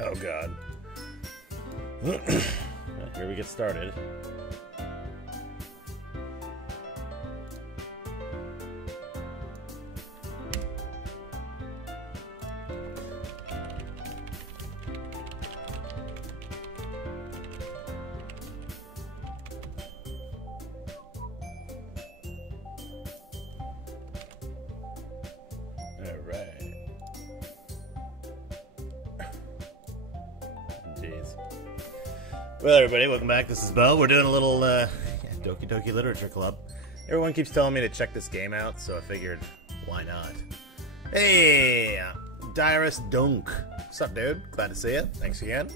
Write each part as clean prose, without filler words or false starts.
Oh god. Here we get started. Well, everybody, welcome back. This is Bo. We're doing a little Doki Doki Literature Club. Everyone keeps telling me to check this game out, so I figured, why not? Hey, Dyrus Dunk. What's up, dude? Glad to see you. Thanks again.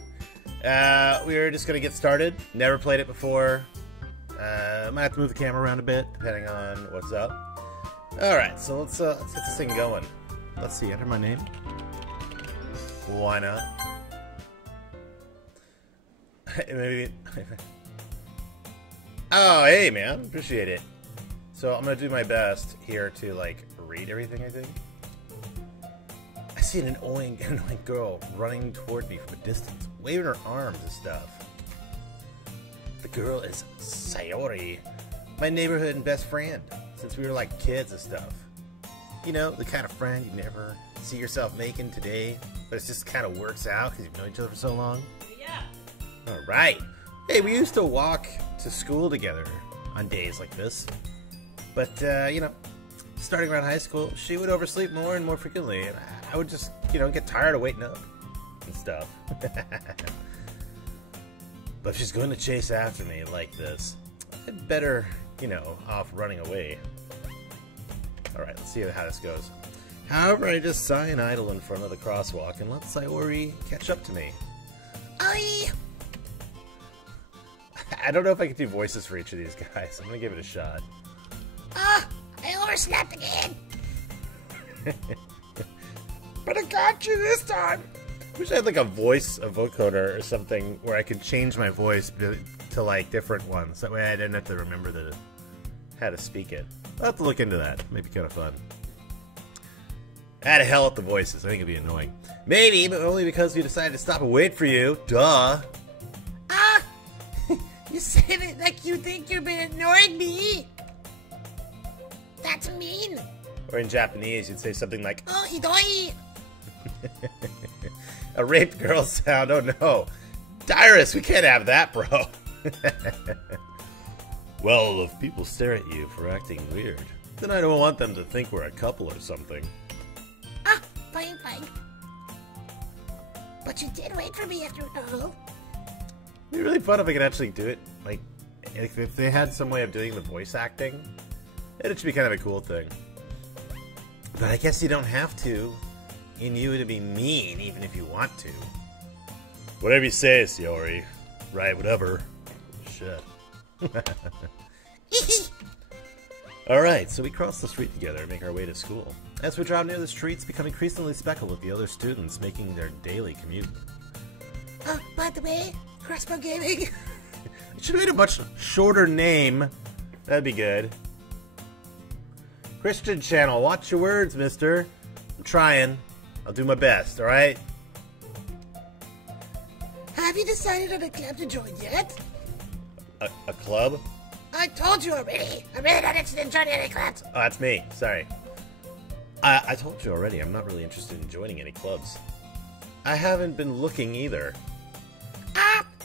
We're just going to get started. Never played it before. Might have to move the camera around a bit, depending on what's up. Alright, so let's get this thing going. Let's see, enter my name. Why not? Maybe. Oh, hey, man. Appreciate it. So I'm going to do my best here to, like, read everything, I think. I see an annoying girl running toward me from a distance, waving her arms and stuff. The girl is Sayori, my neighborhood and best friend, since we were like kids and stuff. You know, the kind of friend you never see yourself making today, but it just kind of works out because you've known each other for so long. Yeah. Alright. Hey, we used to walk to school together on days like this. But, you know, starting around high school, she would oversleep more and more frequently, and I would just, you know, get tired of waiting up and stuff. But if she's going to chase after me like this, I'd better, you know, off running away. Alright, let's see how this goes. However, I just sigh and idle in front of the crosswalk and let Sayori catch up to me. I don't know if I can do voices for each of these guys. I'm gonna give it a shot. I overslept again. But I got you this time. I wish I had like a vocoder or something where I could change my voice to like different ones. That way I didn't have to remember how to speak it. I'll have to look into that. Maybe kind of fun. Ah, to hell with the voices. I think it'd be annoying. Maybe, but only because we decided to stop and wait for you. Duh. You said it like you think you've been ignoring me. That's mean. Or in Japanese, you'd say something like, Oh, hidoi. a raped girl sound. Oh no. Dyrus, we can't have that, bro. Well, if people stare at you for acting weird, then I don't want them to think we're a couple or something. Fine. But you did wait for me after all. It'd be really fun if I could actually do it. Like, if they had some way of doing the voice acting, it should be kind of a cool thing. But I guess you don't have to in you to be mean, even if you want to. Whatever you say, Sayori. Right, whatever. Shit. Alright, so we cross the street together and make our way to school. As we drive near the streets, become increasingly speckled with the other students making their daily commute. By the way, Crossbow Gaming. It should have made a much shorter name. That'd be good. Christian channel, watch your words, mister. I'm trying. I'll do my best, alright? Have you decided on a club to join yet? A club? I told you already. I'm really not interested in joining any clubs. Oh, that's me. Sorry. I told you already, I'm not really interested in joining any clubs. I haven't been looking either.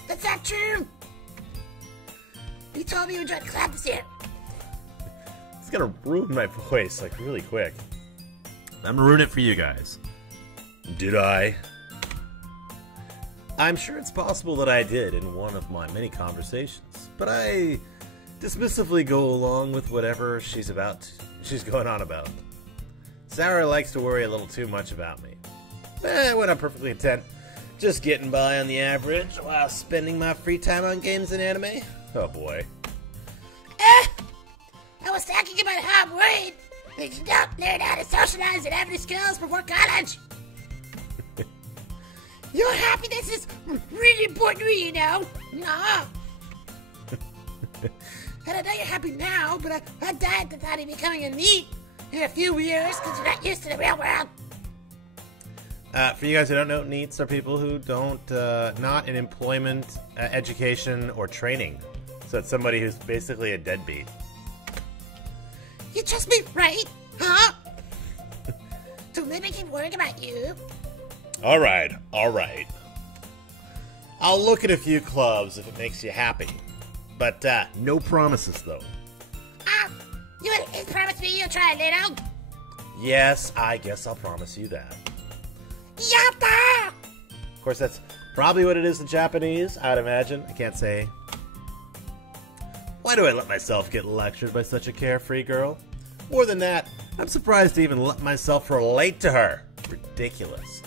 That's not true. You told me you would join a club this year. It's gonna ruin my voice, like, really quick. I'm gonna ruin it for you guys. Did I? I'm sure it's possible that I did in one of my many conversations, but I dismissively go along with whatever she's going on about. Sarah likes to worry a little too much about me. When I'm perfectly content, just getting by on the average while spending my free time on games and anime. Oh boy. I was talking about how I'm worried that you don't learn how to socialize and have any skills before college. Your happiness is really important to you now. No. And I know you're happy now, but I died at the thought of becoming a NEET in a few years because you're not used to the real world. For you guys who don't know, NEETs are people who don't, not in employment, education, or training. So it's somebody who's basically a deadbeat. You trust me, right? Huh? Don't let me keep worrying about you. Alright, alright. I'll look at a few clubs if it makes you happy. But, no promises, though. You would promise me you'll try a little? Yes, I guess I'll promise you that. Yatta! Of course, that's probably what it is in Japanese, I'd imagine. I can't say. Why do I let myself get lectured by such a carefree girl? More than that, I'm surprised to even let myself relate to her. Ridiculous.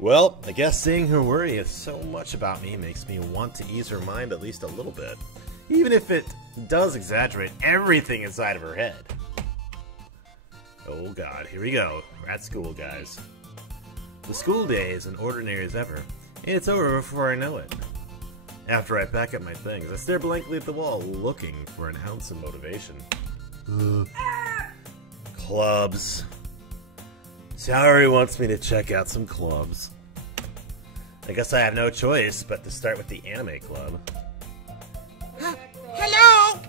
Well, I guess seeing her worry so much about me makes me want to ease her mind at least a little bit. Even if it does exaggerate everything inside of her head. Oh god, here we go. We're at school, guys. The school day is as ordinary as ever, and it's over before I know it. After I pack up my things, I stare blankly at the wall, looking for an ounce of motivation. Clubs. Saori wants me to check out some clubs. I guess I have no choice but to start with the anime club. Hello?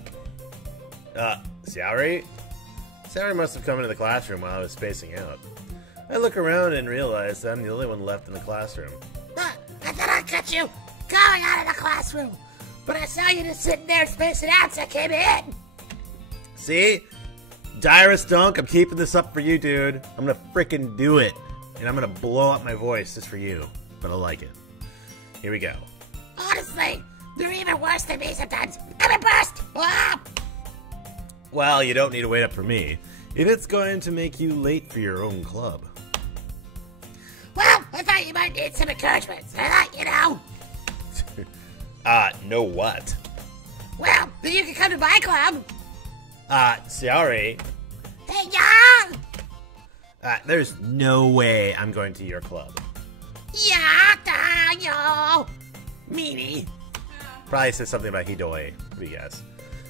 Saori? Saori must have come into the classroom while I was spacing out. I look around and realize that I'm the only one left in the classroom. I thought I got you going out of the classroom, but I saw you just sitting there spacing out, so I came in. See? Direst Dunk, I'm keeping this up for you, dude. I'm gonna frickin' do it. And I'm gonna blow up my voice just for you. But I like it. Here we go. Honestly, they're even worse than me sometimes. I'm a burst! Ah! Well, you don't need to wait up for me. If it's going to make you late for your own club. Well, I thought you might need some encouragement, so I thought, you know. Know what? Well, then you can come to my club. Saori. Hey, yeah! There's no way I'm going to your club. Yeah, yo! Meanie. Probably says something about Hidoi. What do you guess?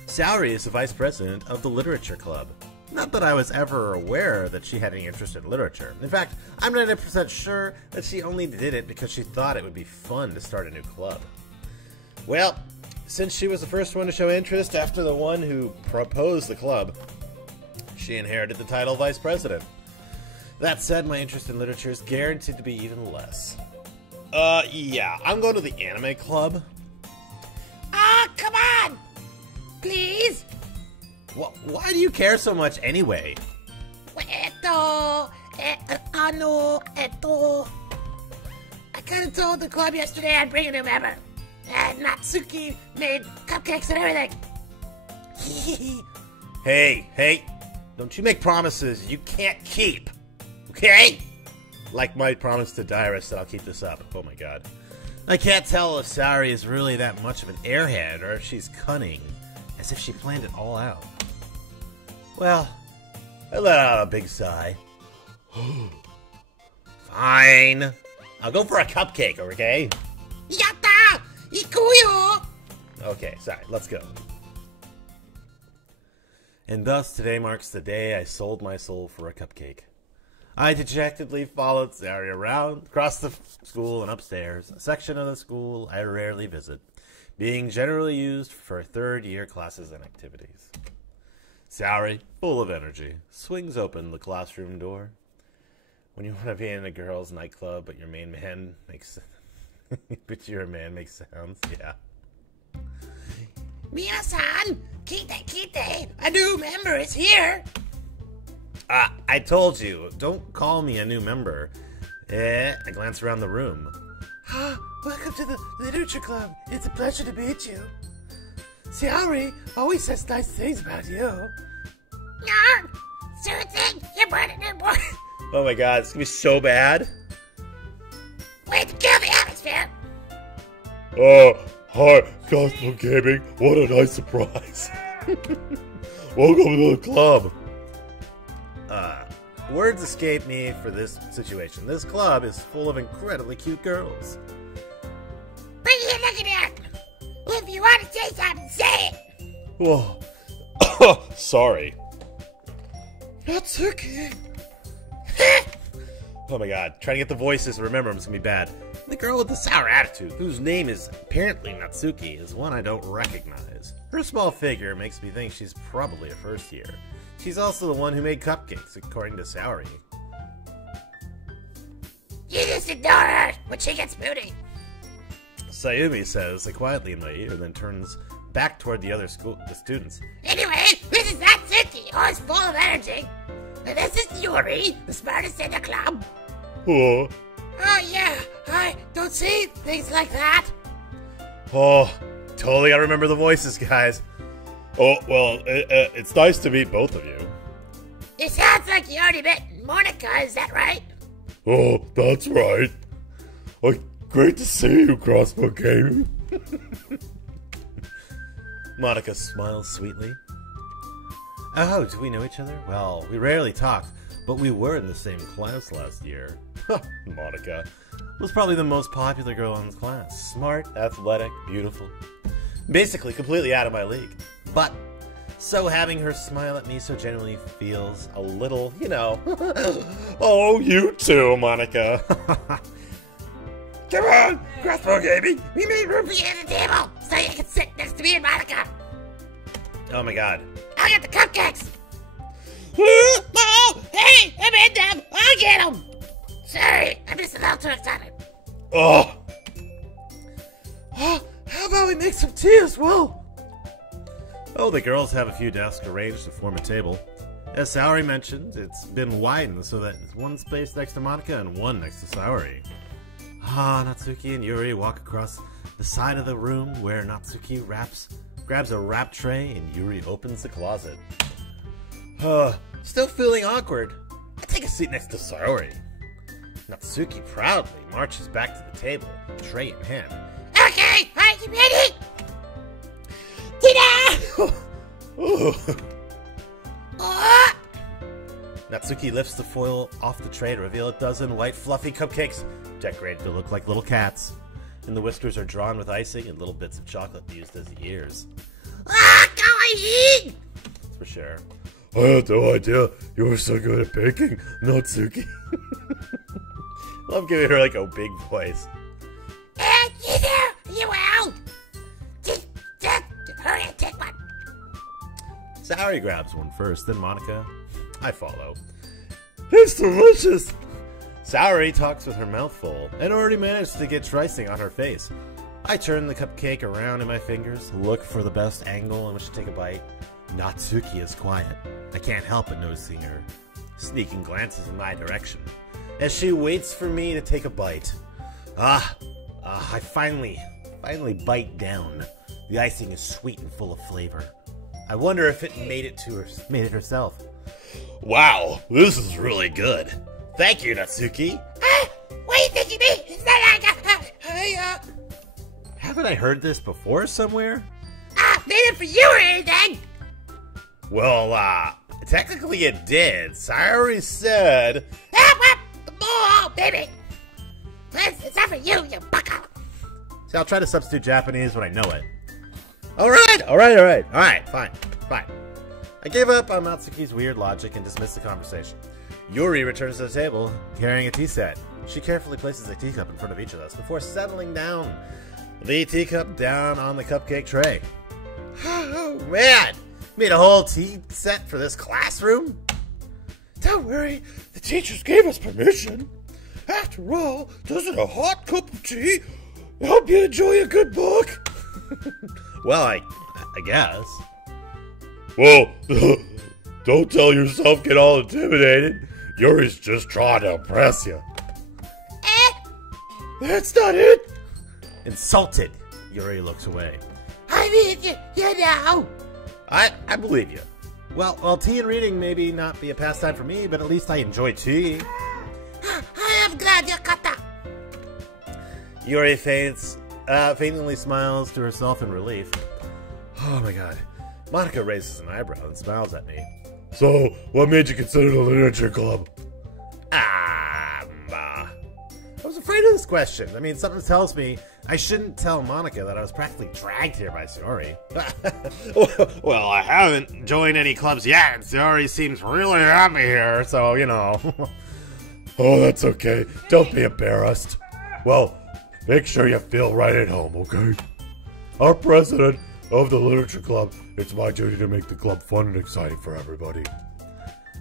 Saori is the vice president of the literature club. Not that I was ever aware that she had any interest in literature. In fact, I'm 90% sure that she only did it because she thought it would be fun to start a new club. Well, since she was the first one to show interest after the one who proposed the club, she inherited the title vice president. That said, my interest in literature is guaranteed to be even less. Yeah, I'm going to the anime club. Come on! Please? Why do you care so much anyway? I kinda told the club yesterday I'd bring a new member. And Natsuki made cupcakes and everything. Hey, don't you make promises you can't keep, okay? Like my promise to Dyrus that I'll keep this up. Oh my god. I can't tell if Saori is really that much of an airhead or if she's cunning, as if she planned it all out. Well, I let out a big sigh. Fine. I'll go for a cupcake, okay? Yatta! Ikuyo! Okay, sorry, let's go. And thus, today marks the day I sold my soul for a cupcake. I dejectedly followed Saori around, across the school and upstairs, a section of the school I rarely visit, being generally used for third-year classes and activities. Saori, full of energy, swings open the classroom door. When you want to be in a girls' nightclub, but your main man makes... but your man makes sounds, yeah. Mia-san! Kite! A new member is here! I told you, don't call me a new member. I glance around the room. Welcome to the literature club. It's a pleasure to meet you. Saori always says nice things about you. Yarn! Sure thing, you're burning it, boy. Oh my god, it's gonna be so bad. Way to kill the atmosphere! Hi, Gospel Gaming. What a nice surprise. Welcome to the club. Words escape me for this situation. This club is full of incredibly cute girls. Bring your looking at. If you want to say something, say it. Oh, sorry. Natsuki. Oh my god, trying to get the voices to remember them is gonna be bad. The girl with the sour attitude, whose name is apparently Natsuki, is one I don't recognize. Her small figure makes me think she's probably a first year. She's also the one who made cupcakes, according to Saori. You just ignore her when she gets moody. Sayumi says quietly in my ear, then turns back toward the students. Anyway, this is Natsuki, always full of energy. And this is Yuri, the smartest in the club. Oh. Oh yeah, I don't see things like that. Oh, totally gotta remember the voices, guys. Oh, well, it's nice to meet both of you. It sounds like you already met Monica, is that right? Oh, that's right. Great to see you, Crossbow Gaming. Monica smiles sweetly. Oh, do we know each other? Well, we rarely talked, but we were in the same class last year. Monica was probably the most popular girl in the class. Smart, athletic, beautiful. Basically, completely out of my league. But, so having her smile at me so genuinely feels a little, you know. Oh, you too, Monica. Come on, Crossbow Gaming. We made room for you at the table so you can sit next to me and Monica. Oh my god. I'll get the cupcakes. Oh, hey, I'm in them. I'll get them. Sorry, I'm just a little too excited. Oh. How about we make some tea as well? Oh, the girls have a few desks arranged to form a table. As Saori mentioned, it's been widened so that it's one space next to Monica and one next to Saori. Natsuki and Yuri walk across the side of the room where Natsuki grabs a wrap tray and Yuri opens the closet. Still feeling awkward, I take a seat next to Saori. Natsuki proudly marches back to the table, tray in hand. Okay, are you ready? Ta-da! Oh! Natsuki lifts the foil off the tray to reveal a dozen white fluffy cupcakes, decorated to look like little cats. And the whiskers are drawn with icing and little bits of chocolate used as ears. Kawaii! That's for sure. I had no idea you were so good at baking, Natsuki. Love giving her like a big voice. You do! You will! Just hurry and take one. Saori grabs one first, then Monica. I follow. It's delicious. Saori talks with her mouth full and already managed to get icing on her face. I turn the cupcake around in my fingers, look for the best angle in which to take a bite. Natsuki is quiet. I can't help but noticing her sneaking glances in my direction as she waits for me to take a bite. I finally bite down. The icing is sweet and full of flavor. I wonder if it made it herself. Wow, this is really good. Thank you, Natsuki. What do you think you mean? It's not like Haven't I heard this before somewhere? made it for you or anything? Well, technically it did. Saori said... Oh, baby. It's not for you, you bucko. See, I'll try to substitute Japanese when I know it. Alright, fine. I gave up on Natsuki's weird logic and dismissed the conversation. Yuri returns to the table, carrying a tea set. She carefully places a teacup in front of each of us before settling down the teacup down on the cupcake tray. Oh, man! Made a whole tea set for this classroom? Don't worry, the teachers gave us permission. After all, doesn't a hot cup of tea help you enjoy a good book? Well, I guess. Well, don't tell yourself get all intimidated. Yuri's just trying to impress you. That's not it. Insulted, Yuri looks away. I mean, you know. I believe you. Well, tea and reading maybe not be a pastime for me, but at least I enjoy tea. I am glad you got that. Yuri faintly smiles to herself in relief. Oh my god. Monica raises an eyebrow and smiles at me. So, what made you consider the literature club? I was afraid of this question. I mean, something tells me I shouldn't tell Monica that I was practically dragged here by Saori. Well, I haven't joined any clubs yet, and Saori seems really happy here, so, you know. Oh, that's okay. Don't be embarrassed. Well, make sure you feel right at home, okay? Our president of the literature club, it's my duty to make the club fun and exciting for everybody.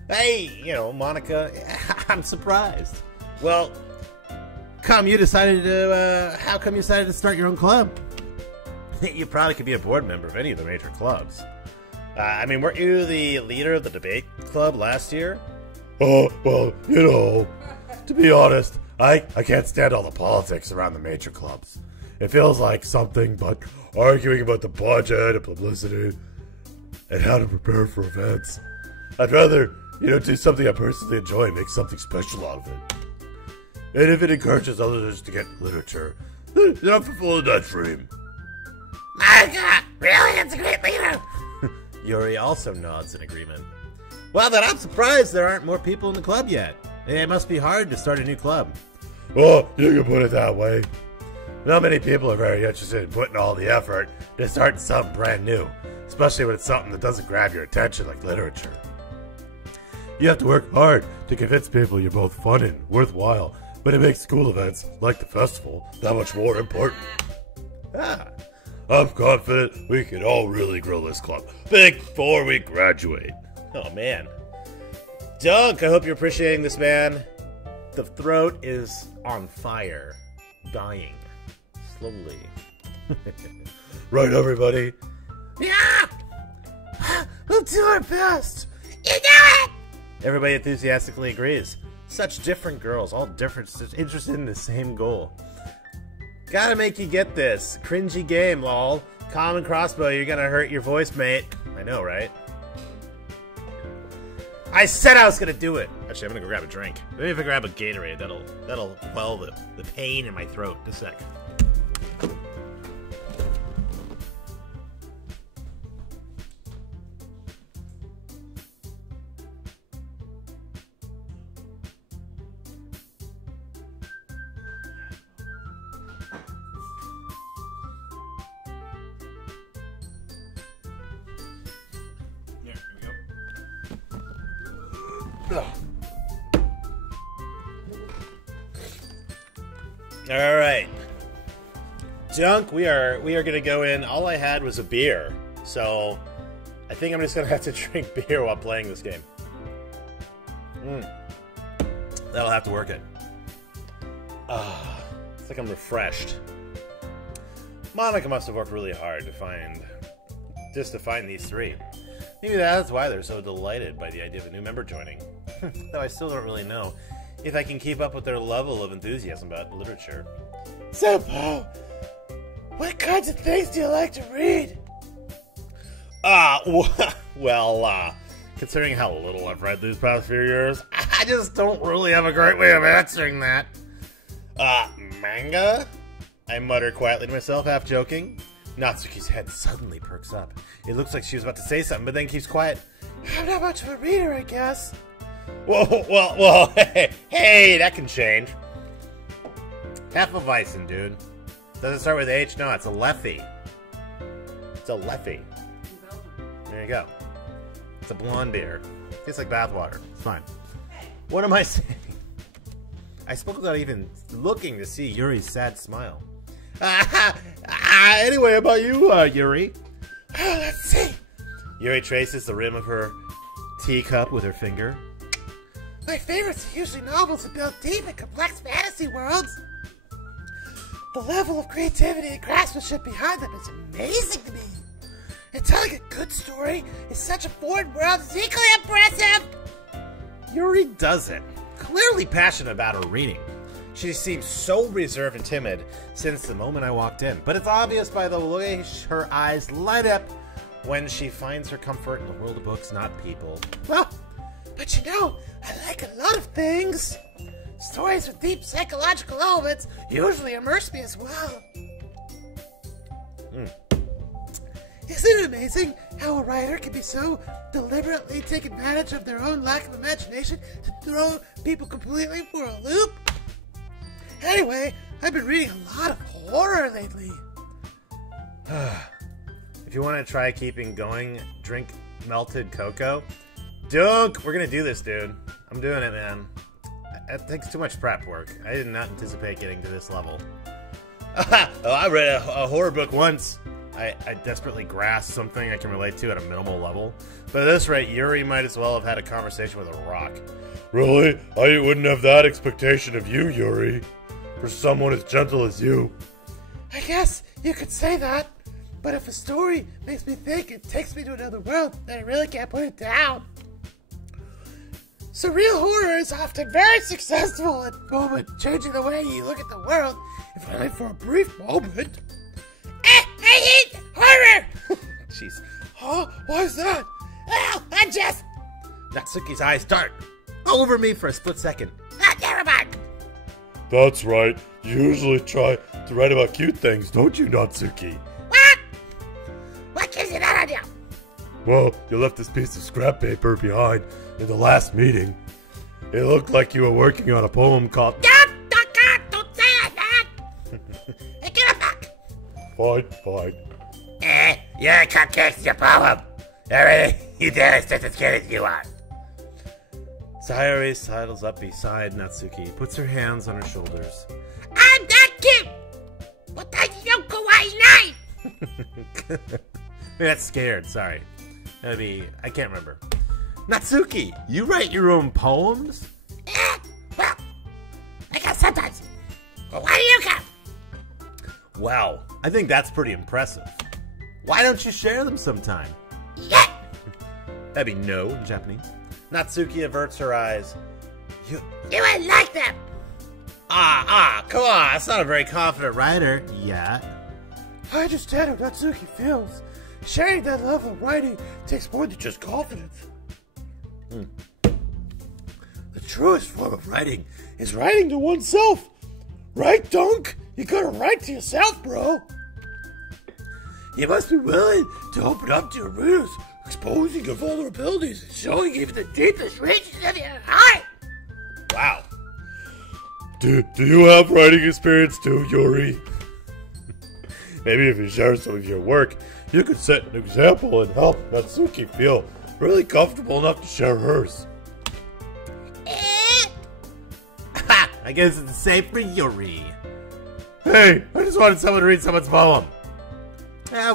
Hey, Monica, I'm surprised. Well, how come you decided to start your own club? You probably could be a board member of any of the major clubs. Weren't you the leader of the debate club last year? Oh, well, to be honest, I can't stand all the politics around the major clubs. It feels like something but arguing about the budget and publicity and how to prepare for events. I'd rather, do something I personally enjoy and make something special out of it. And if it encourages others to get literature, then I'm for full of that dream. My God, really? That's a great leader. Yuri also nods in agreement. Well, then I'm surprised there aren't more people in the club yet. It must be hard to start a new club. Oh, you can put it that way. Not many people are very interested in putting all the effort to start something brand new, especially when it's something that doesn't grab your attention like literature. You have to work hard to convince people you're both fun and worthwhile, but it makes school events, like the festival, that much more important. I'm confident we can all really grow this club before we graduate. Oh, man. Dunk, I hope you're appreciating this, man. The throat is on fire. Dying. Slowly. Right, everybody? Yeah! We'll do our best. You do it! Everybody enthusiastically agrees. Such different girls, all different, interested in the same goal. Gotta make you get this. Cringy game, lol. Common crossbow, you're gonna hurt your voice, mate. I know, right? I said I was gonna do it! Actually, I'm gonna go grab a drink. Maybe if I grab a Gatorade, that'll quell the pain in my throat. Just a sec. All right, Dunk. We are gonna go in. All I had was a beer, so I think I'm just gonna have to drink beer while playing this game. That'll have to work it. It's like I'm refreshed. Monica must have worked really hard to find these three. Maybe that's why they're so delighted by the idea of a new member joining. Though I still don't really know if I can keep up with their level of enthusiasm about literature. So, Paul, what kinds of things do you like to read? Well, considering how little I've read these past few years, I just don't really have a great way of answering that. Manga? I mutter quietly to myself, half joking. Natsuki's head suddenly perks up. It looks like she was about to say something, but then keeps quiet. I'm not much of a reader, I guess. Well, hey, that can change. Hefeweizen, dude. Does it start with H? No, it's a Leffy. It's a Leffy. There you go. It's a blonde beer. Tastes like bathwater. It's fine. What am I saying? I spoke without even looking to see Yuri's sad smile. Anyway, about you, Yuri. Let's see. Yuri traces the rim of her teacup with her finger. My favorites are usually novels about deep and complex fantasy worlds. The level of creativity and craftsmanship behind them is amazing to me. And telling a good story in such a foreign world is equally impressive. Yuri doesn't. Clearly passionate about her reading. She seems so reserved and timid since the moment I walked in. But it's obvious by the way her eyes light up when she finds her comfort in the world of books, not people. Well, but I like a lot of things. Stories with deep psychological elements usually immerse me as well. Isn't it amazing how a writer can be so deliberately take advantage of their own lack of imagination to throw people completely for a loop? Anyway, I've been reading a lot of horror lately. If you want to try keeping going, drink melted cocoa. Dunk, we're gonna do this, dude. I'm doing it, man. That takes too much prep work. I did not anticipate getting to this level. I read a horror book once. I desperately grasped something I can relate to at a minimal level. But at this rate, Yuri might as well have had a conversation with a rock. Really? I wouldn't have that expectation of you, Yuri. For someone as gentle as you. I guess you could say that, but if a story makes me think it takes me to another world, then I really can't put it down. Surreal horror is often very successful at the moment, changing the way you look at the world, if only for a brief moment. I hate horror! Jeez. Huh? Why is that? Oh, I just... Natsuki's eyes dart over me for a split second. Never mind. That's right. You usually try to write about cute things, don't you, Natsuki? What? What gives you that idea? Well, you left this piece of scrap paper behind in the last meeting. It looked like you were working on a poem called... Don't say that! Hey, give it back! Fine. You're a cupcake's your poem. Everything you did is just as good as you are. Sayori sidles up beside Natsuki, puts her hands on her shoulders. I'm not cute! But I don't go night! Maybe that's scared, sorry. That'd be... I can't remember. Natsuki, you write your own poems? Well, I guess sometimes. But why do you come? Wow, I think that's pretty impressive. Why don't you share them sometime? Yeah! That'd be no in Japanese. Natsuki averts her eyes. You wouldn't like them! Come on, that's not a very confident writer. Yeah. I understand how Natsuki feels. Sharing that love of writing takes more than just confidence. The truest form of writing is writing to oneself. Right, Dunk? You gotta write to yourself, bro. You must be willing to open up to your readers, exposing your vulnerabilities and showing even the deepest reaches of your heart. Wow. Do you have writing experience too, Yuri? Maybe if you share some of your work, you could set an example and help Natsuki feel really comfortable enough to share hers. I guess it's safe for Yuri. Hey, I just wanted someone to read someone's poem.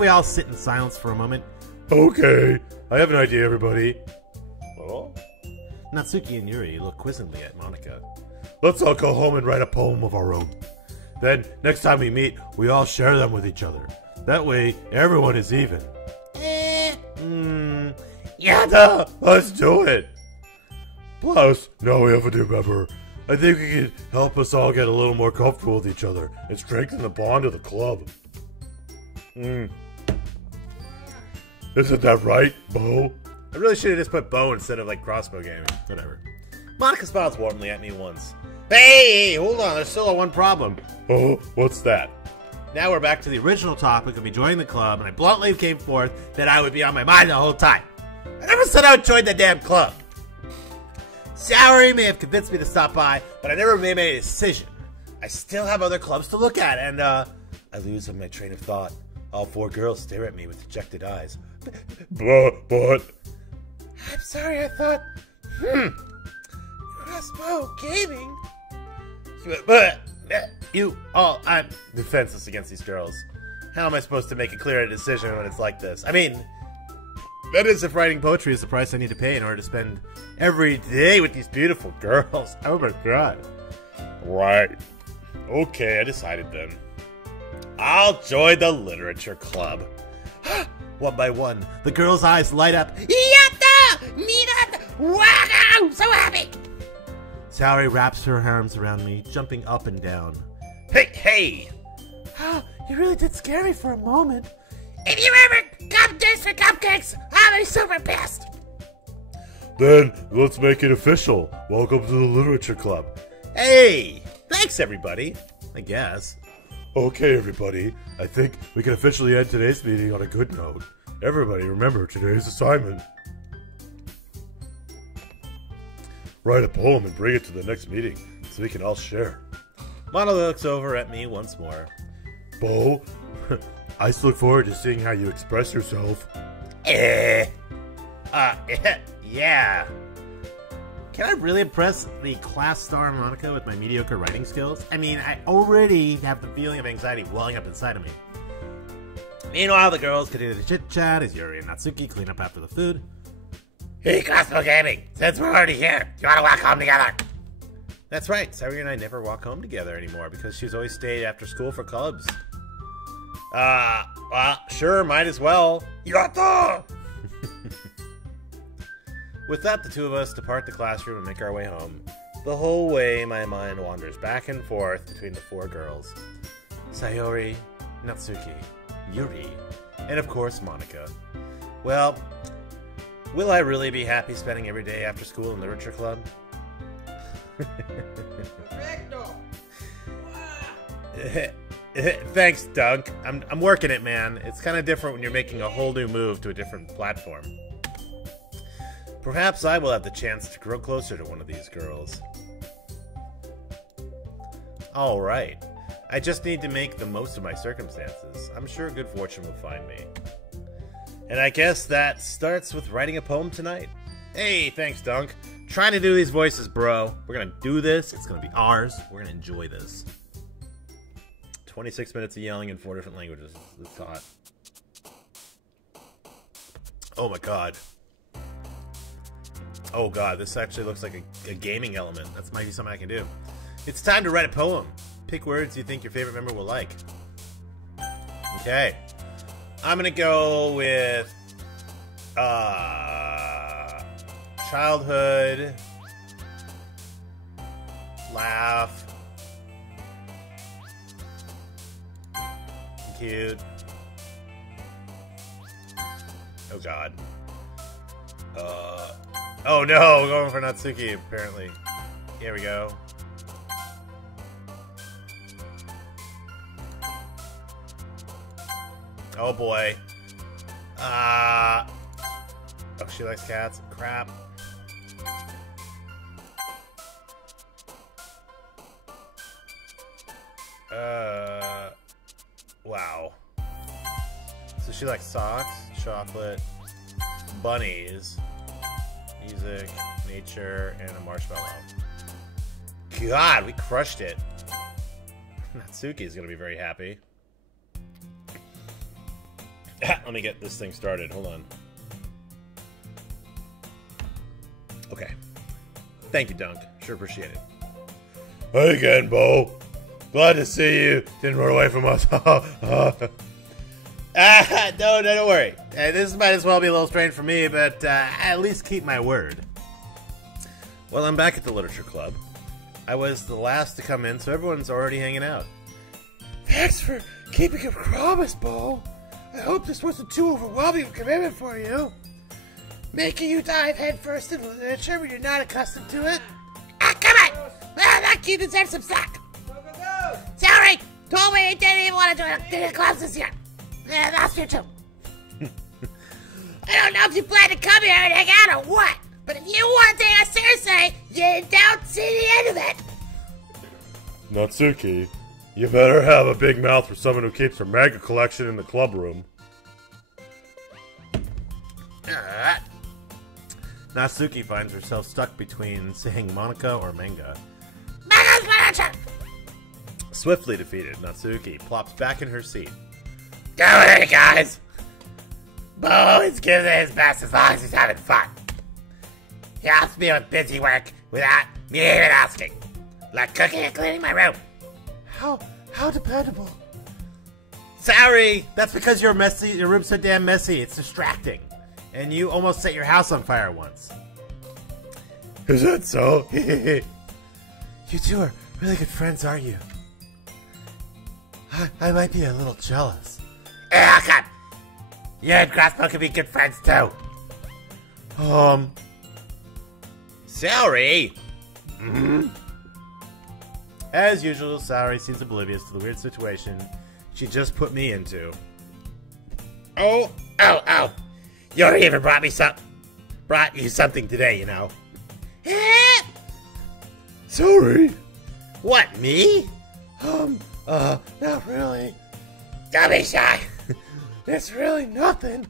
We all sit in silence for a moment. Okay, I have an idea, everybody. Oh? Natsuki and Yuri look quizzingly at Monica. Let's all go home and write a poem of our own. Then, next time we meet, we all share them with each other. That way, everyone is even. Yeah, Let's do it. Plus, now we have a new member. I think it can help us all get a little more comfortable with each other and strengthen the bond of the club. Isn't that right, Bo? I really should have just put bow instead of like crossbow gaming. Whatever. Monica smiles warmly at me once. Hey, hold on, there's still one problem. Oh, what's that? Now we're back to the original topic of me joining the club, and I bluntly came forth that I would be on my mind the whole time. I never said I would join the damn club. Sayori may have convinced me to stop by, but I never made a decision. I still have other clubs to look at, and I lose on my train of thought. All four girls stare at me with dejected eyes. But... I'm sorry, I thought... Crossbow gaming? But you all... I'm defenseless against these girls. How am I supposed to make a clear decision when it's like this? I mean... That is if writing poetry is the price I need to pay in order to spend every day with these beautiful girls. Oh my god. Right. Okay, I decided then. I'll join the literature club. One by one, the girls' eyes light up. Yatta! Mira! Wow! So happy! Sayori wraps her arms around me, jumping up and down. Hey! Oh, you really did scare me for a moment. If you ever come just for cupcakes, I'll be super pissed. Then, let's make it official. Welcome to the Literature Club. Hey! Thanks, everybody. I guess. Okay, everybody. I think we can officially end today's meeting on a good note. Everybody, remember today's assignment. Write a poem and bring it to the next meeting so we can all share. Mono looks over at me once more. Bo, I just look forward to seeing how you express yourself. Yeah. Can I really impress the class star Monica with my mediocre writing skills? I mean, I already have the feeling of anxiety welling up inside of me. Meanwhile, the girls continue to chit-chat as Yuri and Natsuki clean up after the food. Hey, Cosmo Gaming, since we're already here, you wanna walk home together? That's right, Saori and I never walk home together anymore because she's always stayed after school for clubs. Well, sure, might as well. Yatta! With that, the two of us depart the classroom and make our way home. The whole way, my mind wanders back and forth between the four girls. Sayori, Natsuki, Yuri, and of course, Monica. Well, will I really be happy spending every day after school in literature club? Thanks, Dunk. I'm working it, man. It's kind of different when you're making a whole new move to a different platform. Perhaps I will have the chance to grow closer to one of these girls. Alright. I just need to make the most of my circumstances. I'm sure good fortune will find me. And I guess that starts with writing a poem tonight. Hey, thanks, Dunk. Trying to do these voices, bro. We're gonna do this. It's gonna be ours. We're gonna enjoy this. 26 minutes of yelling in 4 different languages. It's hot. Oh my god. Oh god, this actually looks like a gaming element. That might be something I can do. It's time to write a poem. Pick words you think your favorite member will like. Okay. I'm gonna go with childhood, laugh, cute. Oh god. Oh no, we're going for Natsuki apparently. Here we go. Oh boy. Oh, she likes cats. Crap. Wow. So she likes socks, chocolate, bunnies, music, nature, and a marshmallow. God, we crushed it. Natsuki is gonna be very happy. Let me get this thing started. Hold on. Okay. Thank you, Dunk. Sure appreciate it. Hey again, Bo. Glad to see you. Didn't run away from us. No, don't worry. This might as well be a little strange for me, but at least keep my word. Well, I'm back at the literature club. I was the last to come in, so everyone's already hanging out. Thanks for keeping your promise, Bo. I hope this wasn't too overwhelming of a commitment for you. Making you dive headfirst into literature when you're not accustomed to it. Ah, come on! Well, that kid deserves some slack. Go! Sorry! Told me he didn't even want to join the clubs this year. Yeah, that's true too. I don't know if you plan to come here and hang out or what, but if you want to take us seriously, you don't see the end of it. Natsuki, you better have a big mouth for someone who keeps her manga collection in the club room. Natsuki finds herself stuck between saying Monica or manga. Manga's literature! Swiftly defeated, Natsuki plops back in her seat. Go with it, guys! Bo always gives it his best as long as he's having fun. He helps me with busy work without me even asking. Like cooking and cleaning my room. How dependable. Sorry! That's because you're messy. Your room's so damn messy. It's distracting. And you almost set your house on fire once. Is that so? You two are really good friends, aren't you? I might be a little jealous. Hey, come! You and Crossbow can be good friends too. Sorry! As usual, Saori seems oblivious to the weird situation she just put me into. Oh! Yuri even brought you something today, you know. Sorry. What, me? Not really. Don't be shy. It's really nothing.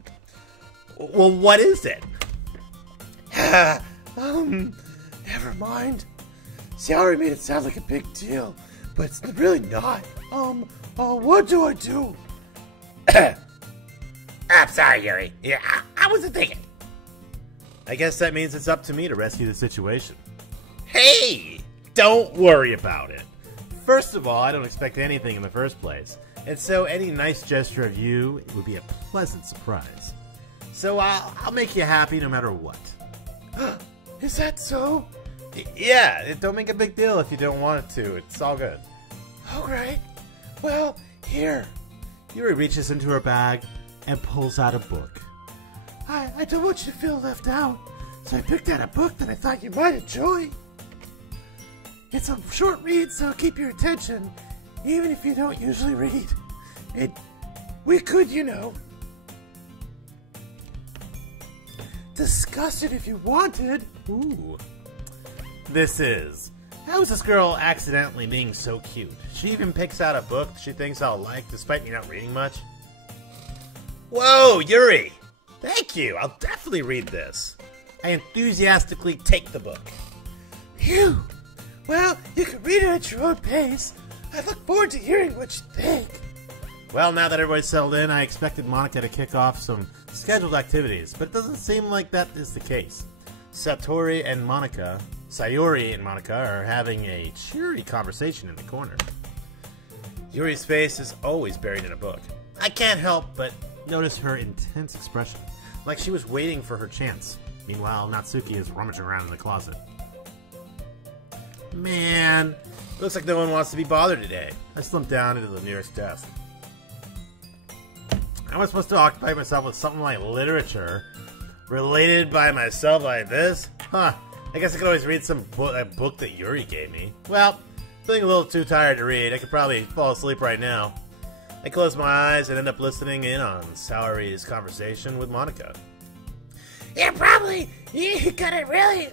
Well, what is it? Never mind. Saori made it sound like a big deal, but it's really not. What do I do? I'm sorry, Yuri. Yeah, I wasn't thinking. I guess that means it's up to me to rescue the situation. Hey! Don't worry about it. First of all, I don't expect anything in the first place, and so any nice gesture of you would be a pleasant surprise. So I'll make you happy no matter what. Is that so? Yeah, don't make a big deal if you don't want it to. It's all good. Alright. Well, here. Yuri reaches into her bag and pulls out a book. I don't want you to feel left out, so I picked out a book that I thought you might enjoy. It's a short read, so keep your attention, even if you don't usually read. We could, discuss it if you wanted. Ooh. This is. How is this girl accidentally being so cute? She even picks out a book she thinks I'll like, despite me not reading much. Whoa, Yuri! Thank you! I'll definitely read this. I enthusiastically take the book. Phew! Well, you can read it at your own pace. I look forward to hearing what you think. Well, now that everybody's settled in, I expected Monica to kick off some scheduled activities, but it doesn't seem like that is the case. Sayori and Monica are having a cheery conversation in the corner. Yuri's face is always buried in a book. I can't help but notice her intense expression, like she was waiting for her chance. Meanwhile, Natsuki is rummaging around in the closet. Man, looks like no one wants to be bothered today. I slumped down into the nearest desk. How am I supposed to occupy myself with something like literature related by myself like this? Huh, I guess I could always read a book that Yuri gave me. Well, feeling a little too tired to read, I could probably fall asleep right now. I close my eyes and end up listening in on Saori's conversation with Monica. You gotta really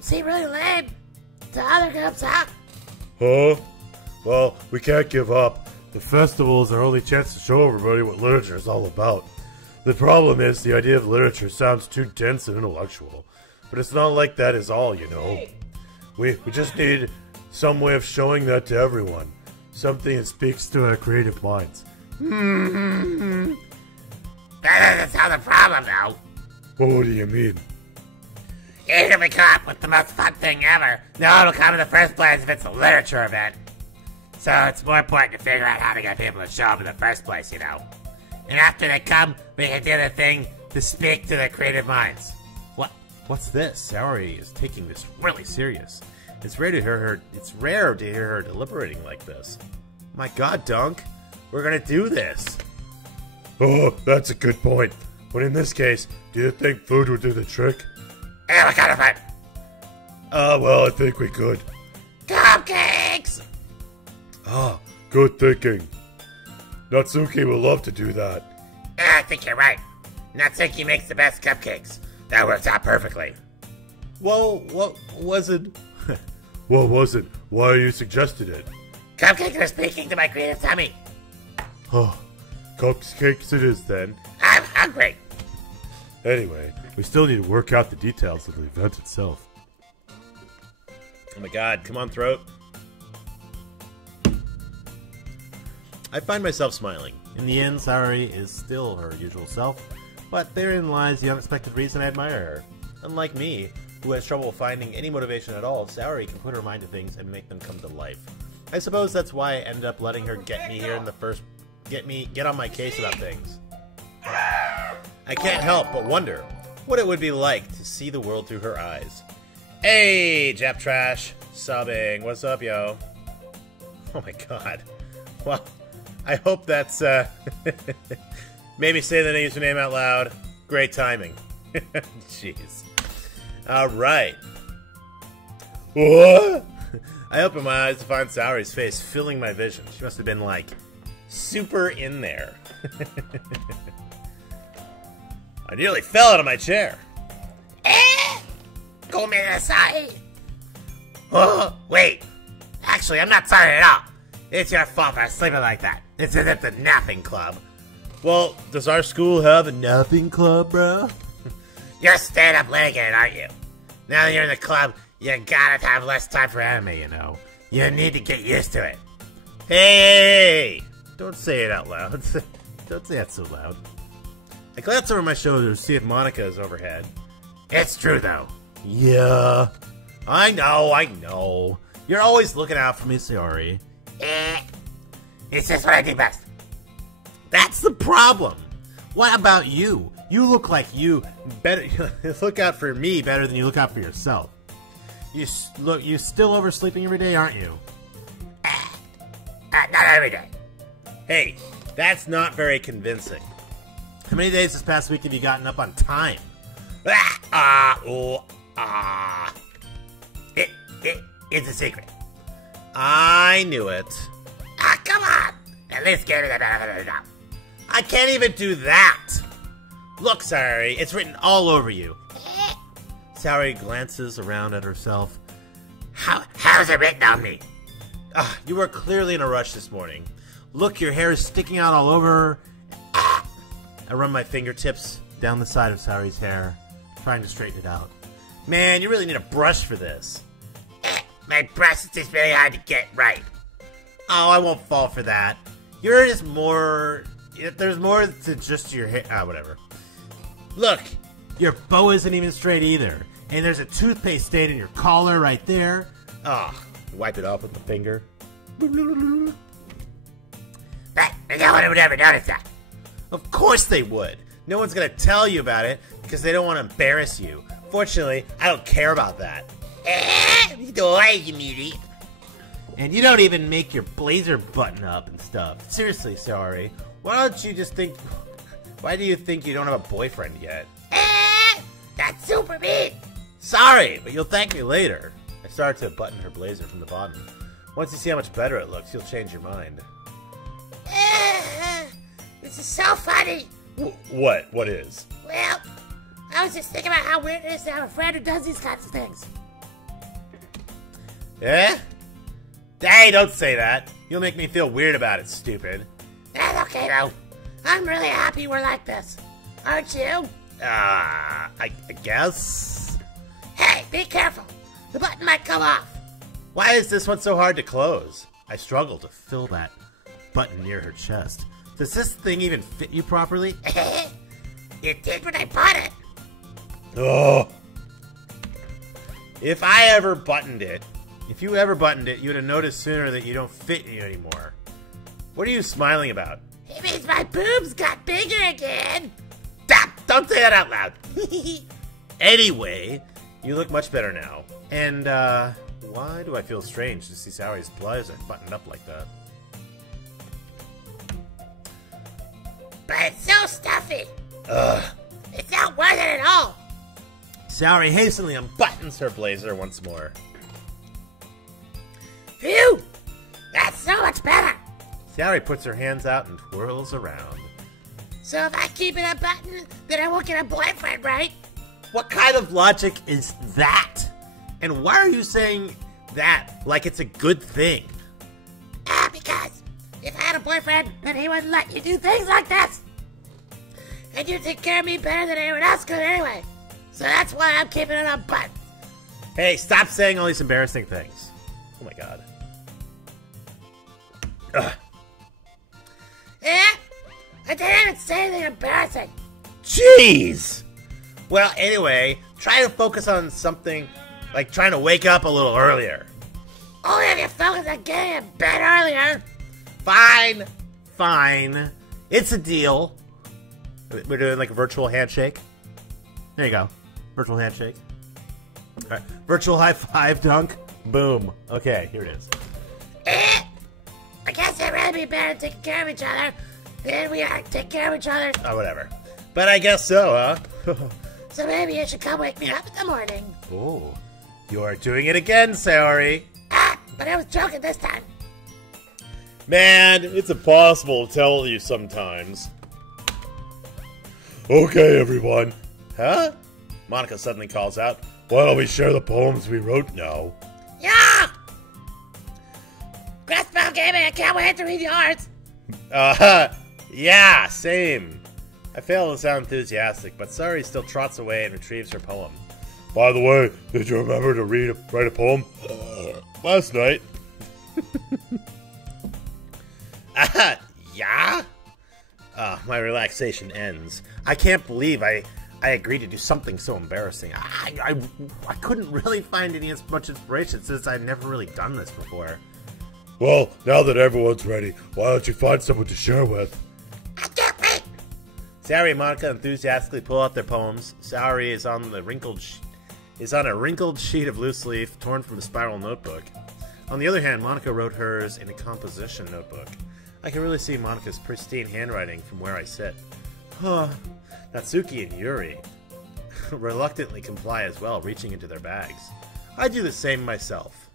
lame to other groups, huh? Huh? Well, we can't give up. The festival is our only chance to show everybody what literature is all about. The problem is, the idea of literature sounds too dense and intellectual. But it's not like that is all, We just need some way of showing that to everyone. Something that speaks to our creative minds. That doesn't sound a problem, though. Well, what do you mean? You're gonna come up with the most fun thing ever. No one will come in the first place if it's a literature event. So it's more important to figure out how to get people to show up in the first place, And after they come, we can do the thing to speak to their creative minds. What's this? Saori is taking this really serious. It's rare to hear her deliberating like this. My God, Dunk, we're gonna do this. Oh, that's a good point. But in this case, do you think food would do the trick? Yeah, what kind of fun? Well, I think we could. Cupcakes! Ah, good thinking. Natsuki will love to do that. Yeah, I think you're right. Natsuki makes the best cupcakes. That works out perfectly. Well, what was it? What was it? Why you suggested it? Cupcakes are speaking to my creative tummy. Oh, cupcakes it is then. I'm hungry. Anyway, we still need to work out the details of the event itself. Oh my God, come on, throat. I find myself smiling. In the end, Saori is still her usual self, but therein lies the unexpected reason I admire her. Unlike me, who has trouble finding any motivation at all, Saori can put her mind to things and make them come to life. I suppose that's why I ended up letting her get on my case about things. I can't help but wonder what it would be like to see the world through her eyes. Hey, Jap Trash, subbing. What's up, yo? Oh my God. Well, I hope that's, maybe say the username out loud. Great timing. Jeez. Alright. What? I opened my eyes to find Saori's face filling my vision. She must have been, like, super in there. I nearly fell out of my chair. Go me aside. Oh, wait. Actually, I'm not sorry at all. It's your fault for sleeping like that. This isn't the napping club. Well, does our school have a napping club, bro? You're straight up litigated, aren't you? Now that you're in the club, You gotta have less time for anime, you know. You need to get used to it. Hey! Don't say it out loud. Don't say that so loud. I glance over my shoulder to see if Monica is overhead. It's true, though. Yeah. I know. You're always looking out for me, Sayori. It's just what I do best. That's the problem. What about you? You look like you better look out for me better than you look out for yourself. You still oversleeping every day, aren't you? Not every day. Hey, that's not very convincing. How many days this past week have you gotten up on time? It's a secret. I knew it. Come on. At least get it. I can't even do that. Look, Sayori, it's written all over you. Sayori glances around at herself. How's it written on me? You were clearly in a rush this morning. Look, your hair is sticking out all over. I run my fingertips down the side of Sayori's hair, trying to straighten it out. Man, you really need a brush for this. My brush is just very hard to get right. Oh, I won't fall for that. You're just more... There's more to just your hair... whatever. Look, your bow isn't even straight either. And there's a toothpaste stain in your collar right there. Wipe it off with my finger. But no one would ever notice that. Of course they would. No one's gonna tell you about it because they don't want to embarrass you. Fortunately, I don't care about that. And you don't even make your blazer button up and stuff. Seriously, sorry. Why do you think you don't have a boyfriend yet? That's super mean. Sorry, but you'll thank me later. I start to button her blazer from the bottom. Once you see how much better it looks, you'll change your mind. This is so funny. What? What is? Well, I was just thinking about how weird it is to have a friend who does these kinds of things. Eh? Hey, don't say that. You'll make me feel weird about it, stupid. That's okay, though. I'm really happy we're like this. Aren't you? I guess. Hey, be careful. The button might come off. Why is this one so hard to close? I struggle to fill that button near her chest. Does this thing even fit you properly? It did when I bought it. Oh. If you ever buttoned it, you would have noticed sooner that you don't fit you anymore. What are you smiling about? It means my boobs got bigger again. Don't say that out loud. Anyway, you look much better now. And, why do I feel strange to see Sayori's blazer buttoned up like that? But it's so stuffy. It's not worth it at all. Sayori hastily unbuttons her blazer once more. Phew! That's so much better. Sayori puts her hands out and twirls around. So if I keep it unbuttoned, then I won't get a boyfriend, right? What kind of logic is that? And why are you saying that like it's a good thing? Because if I had a boyfriend, then he wouldn't let you do things like this. And you take care of me better than anyone else could anyway. So that's why I'm keeping it unbuttoned. Hey, stop saying all these embarrassing things. Oh my god. Ugh. Yeah? I didn't even say anything embarrassing. Jeez! Well, anyway, try to focus on something like trying to wake up a little earlier. Only if you focus on getting in bed earlier. Fine. It's a deal. We're doing like a virtual handshake. There you go. Virtual handshake. All right. Virtual high five dunk. Boom. Okay, here it is. I guess it'd really be better taking care of each other than we are taking care of each other. Oh, whatever. But I guess so, huh? So maybe you should come wake me up in the morning. Oh, you are doing it again, Sayori. But I was joking this time. Man, it's impossible to tell you sometimes. Okay, everyone. Huh? Monica suddenly calls out. Why don't we share the poems we wrote now? Yeah! Grassbound Gaming, I can't wait to read yours. Yeah, same. I fail to sound enthusiastic, but Sayori still trots away and retrieves her poem. By the way, did you remember to write a poem last night? Yeah? My relaxation ends. I can't believe I agreed to do something so embarrassing. I couldn't really find much inspiration since I've never really done this before. Well, now that everyone's ready, why don't you find someone to share with? I can't wait. Saori and Monica enthusiastically pull out their poems. Saori is on a wrinkled sheet of loose leaf torn from a spiral notebook. On the other hand, Monica wrote hers in a composition notebook. I can really see Monica's pristine handwriting from where I sit. Natsuki and Yuri reluctantly comply as well, reaching into their bags. I do the same myself.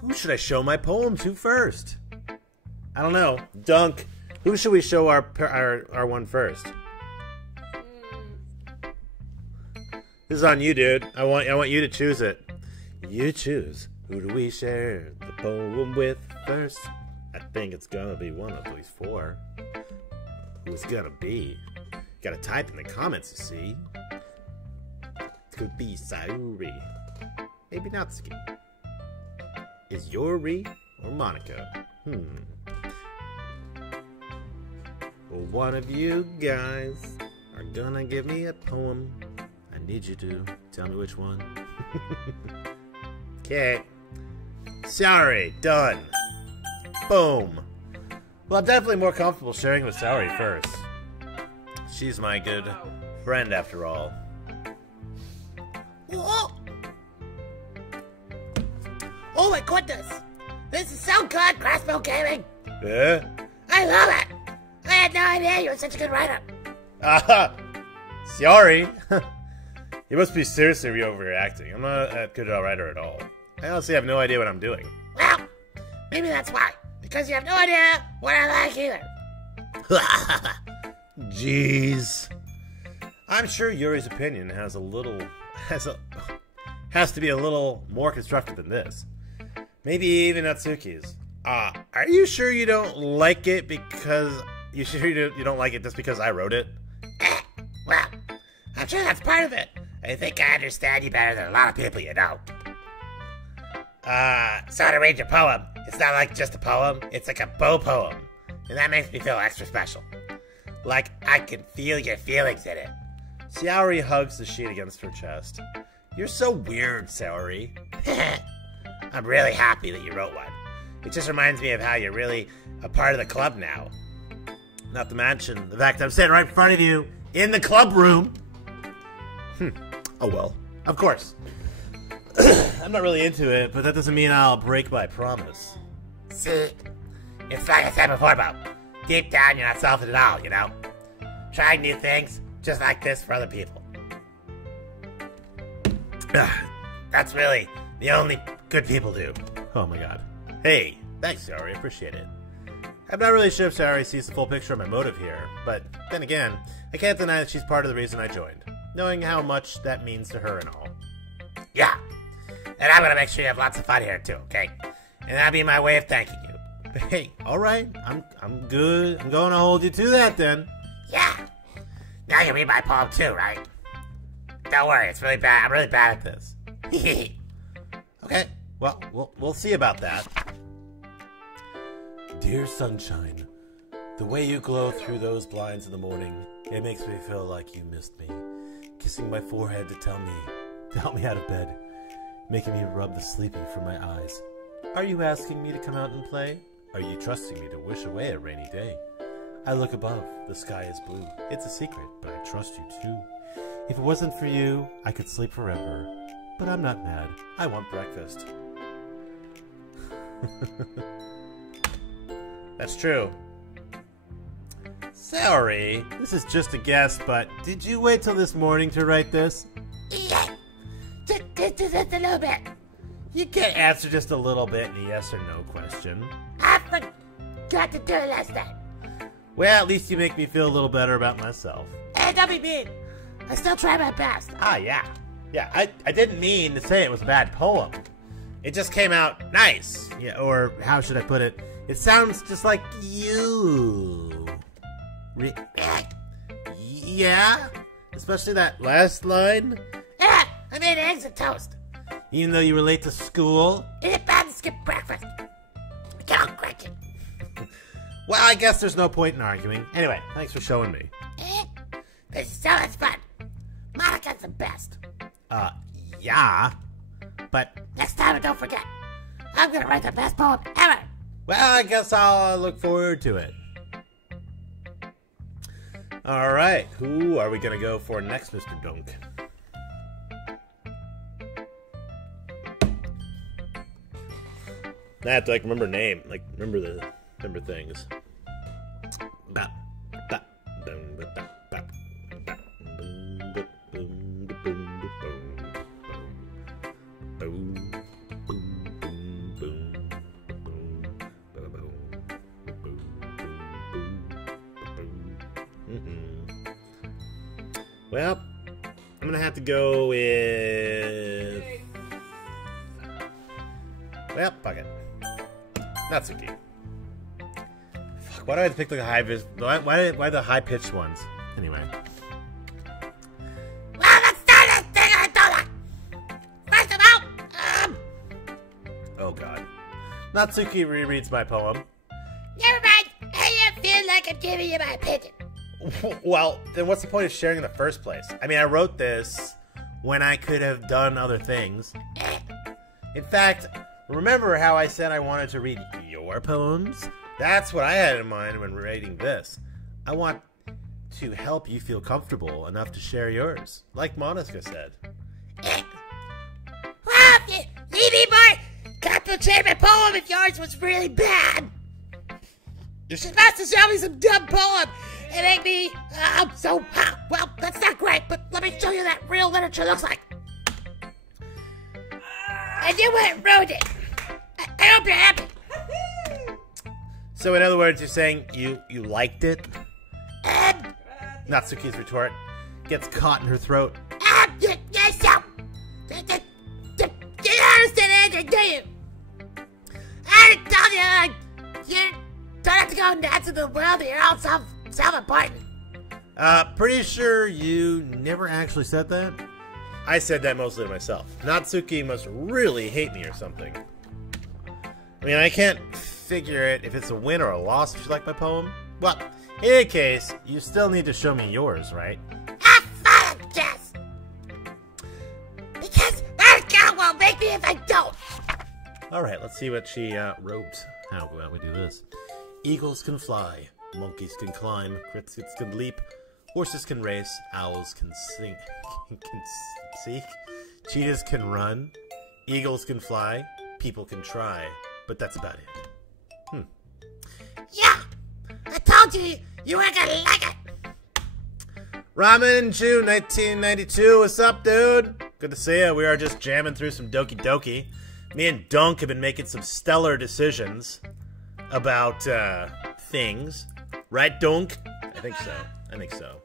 Who should I show my poem to first? I don't know. Dunk. Who should we show our one first? This is on you, dude. I want you to choose it. You choose. Who do we share the poem with first? I think it's gonna be one of these four. Who's gonna be? Gotta type in the comments, you see. It could be Saori. Maybe Natsuki. Is Yuri or Monica? Well, one of you guys are gonna give me a poem. I need you to tell me which one. Okay. Saori, done. Boom. Well, I'm definitely more comfortable sharing with Saori first. She's my good friend after all. Whoa. Oh my goodness! This is so good, Crossbow Gaming! Yeah? I love it! I had no idea you were such a good writer. Saori? You must be seriously overreacting. I'm not a good writer at all. I honestly have no idea what I'm doing. Well, maybe that's why. Because you have no idea what I like either. Jeez. I'm sure Yuri's opinion has to be a little more constructive than this. Maybe even Natsuki's. Are you sure you don't like it because you don't like it just because I wrote it? Well, I'm sure that's part of it. I think I understand you better than a lot of people you know. So to read your poem, it's not like just a poem, it's like a bow poem. And that makes me feel extra special. Like I can feel your feelings in it. Saori hugs the sheet against her chest. You're so weird, Saori. I'm really happy that you wrote one. It just reminds me of how you're really a part of the club now. Not to mention the fact I'm sitting right in front of you in the club room. Oh well. Of course. I'm not really into it, but that doesn't mean I'll break my promise. See? It's like I said before, Bo. Deep down, you're not selfish at all, you know? Trying new things, just like this for other people. That's really the only good people do. Oh my god. Hey, thanks, Saori. I appreciate it. I'm not really sure if Saori sees the full picture of my motive here, but then again, I can't deny that she's part of the reason I joined, knowing how much that means to her and all. Yeah. And I'm gonna make sure you have lots of fun here too, okay? And that'll be my way of thanking you. Hey, alright. I'm good. I'm going to hold you to that then. Yeah. Now you read my poem too, right? Don't worry, it's really bad. I'm really bad at this. Okay. Well, we'll see about that. Dear sunshine, the way you glow through those blinds in the morning, it makes me feel like you missed me. Kissing my forehead to help me out of bed, making me rub the sleeping from my eyes. Are you asking me to come out and play? Are you trusting me to wish away a rainy day? I look above, the sky is blue. It's a secret, but I trust you too. If it wasn't for you, I could sleep forever. But I'm not mad. I want breakfast. That's true. Sorry, this is just a guess, but did you wait till this morning to write this? Yeah. Just a little bit. You can't answer just a little bit in a yes or no question. I forgot to do it last time. Well, at least you make me feel a little better about myself. Hey, don't be mean. I still try my best. Yeah. Yeah, I didn't mean to say it was a bad poem. It just came out nice. Yeah, or how should I put it? It sounds just like you. Yeah? Especially that last line. Yeah, I made eggs and toast. Even though you were late to school? Is it bad to skip breakfast? Get on cranky. Well, I guess there's no point in arguing. Anyway, thanks for showing me. This is so much fun. Monica's the best. Yeah. But, Next time, don't forget. I'm gonna write the best poem ever. well, I guess I'll look forward to it. Alright, who are we gonna go for next, Mr. Dunk? I have to, like, remember name. Like, remember things. Ba, ba, boom, ba, ba, ba, ba, boom, ba, boom, ba, boom, ba, boom, boom, boom, boom, boom, boom, ba, boom, ba, boom, boom, boom. Well, I'm gonna have to go with... Well, fuck it. Natsuki. Fuck, why do I have to pick the why the high-pitched ones? Anyway. Well, let's start this thing. I thought first of all, Oh god. Natsuki rereads my poem. never mind. I don't feel like I'm giving you my opinion. Well, then what's the point of sharing in the first place? I mean, I wrote this when I could have done other things. In fact, remember how I said I wanted to read your poems? That's what I had in mind when writing this. I want to help you feel comfortable enough to share yours, like Monica said. Well, if you need me more, concentrate my poem if yours was really bad. You're supposed to show me some dumb poem and make me, well, that's not great, but let me show you that real literature looks like. And you went and ruined it. I hope you're happy. So in other words, you're saying you liked it? And, Natsuki's retort gets caught in her throat. yes, so. You don't understand anything, do you? I told you don't have to go nuts in the world, you're all self-important. Pretty sure you never actually said that? I said that mostly to myself. Natsuki must really hate me or something. I mean, I can't figure it if it's a win or a loss if you like my poem. Well, in any case, you still need to show me yours, right? Fine, Jess. Because Monica will make me if I don't. Alright, let's see what she wrote. How about we do this? Eagles can fly, monkeys can climb, crickets can leap, horses can race, owls can sing, can seek, cheetahs can run, eagles can fly, people can try, but that's about it. Yeah, I told you you weren't gonna like it. Ramen Chu 1992, what's up, dude? Good to see you. We are just jamming through some Doki Doki. Me and Dunk have been making some stellar decisions about things. Right, Dunk? I think so.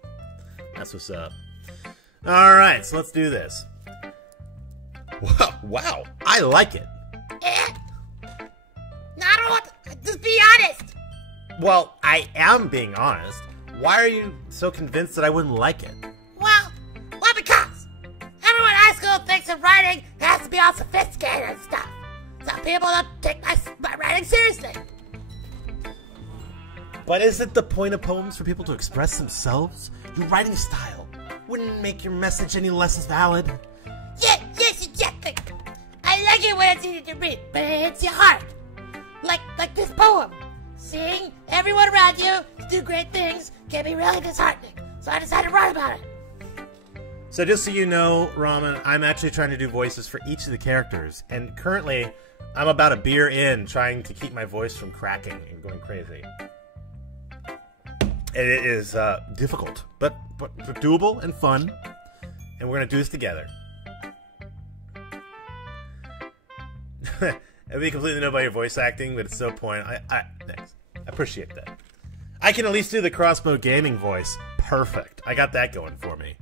That's what's up. Alright, so let's do this. Wow, I like it. I don't want, just be honest. Well, I am being honest. Why are you so convinced that I wouldn't like it? Well, because everyone in high school thinks that writing has to be all sophisticated and stuff. So people don't take my writing seriously. But is it the point of poems for people to express themselves? Your writing style wouldn't make your message any less valid. Yes, exactly. I like it when it's easy to read, but it hits you hard. Like this poem. Seeing everyone around you do great things can be really disheartening. So I decided to write about it. So just so you know, Ramen, I'm actually trying to do voices for each of the characters. And currently, I'm about a beer in trying to keep my voice from cracking and going crazy. It is difficult, but doable and fun. And we're going to do this together. It'd be completely know about your voice acting, but it's so point. Thanks. I appreciate that. I can at least do the crossbow gaming voice. Perfect. I got that going for me.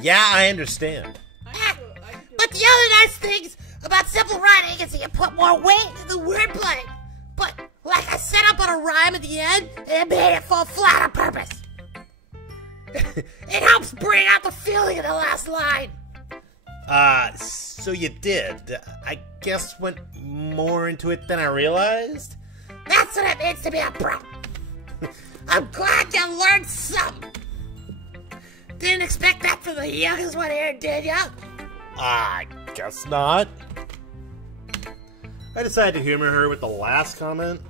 Yeah, I understand. But the other nice things about simple writing is that you put more weight into the wordplay. But like I set up on a rhyme at the end, and it made it fall flat on purpose. It helps bring out the feeling in the last line. So you did. I guess went more into it than I realized. That's what it means to be a pro. I'm glad you learned something. Didn't expect that from the youngest one here, did ya? I guess not. I decided to humor her with the last comment.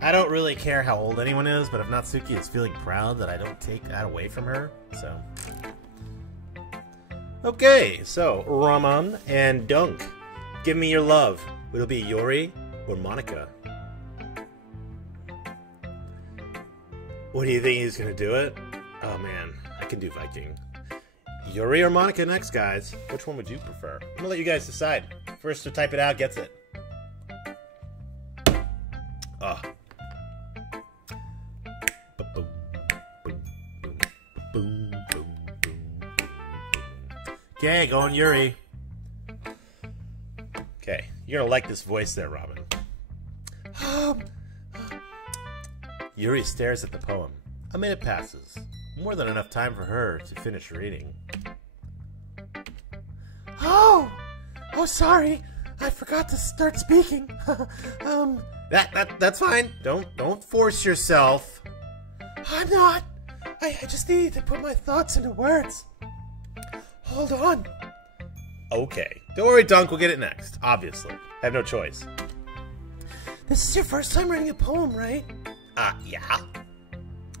I don't really care how old anyone is, but if Natsuki is feeling proud that I don't take that away from her, so... Okay, so, Raman and Dunk. Give me your love. It'll be Yuri or Monica. What do you think he's gonna do it? Oh man, I can do Viking. Yuri or Monica next, guys. Which one would you prefer? I'm gonna let you guys decide. First to type it out gets it. Ah. Boom, boom, boom, boom, boom, boom. Okay, going Yuri. Okay, you're gonna like this voice there, Robin. Yuri stares at the poem. A minute passes. More than enough time for her to finish reading. Oh, sorry. I forgot to start speaking. That's fine. Don't force yourself. I'm not. I just need to put my thoughts into words. Hold on. Okay. Don't worry, Dunk. We'll get it next. Obviously. I have no choice. This is your first time reading a poem, right? Yeah.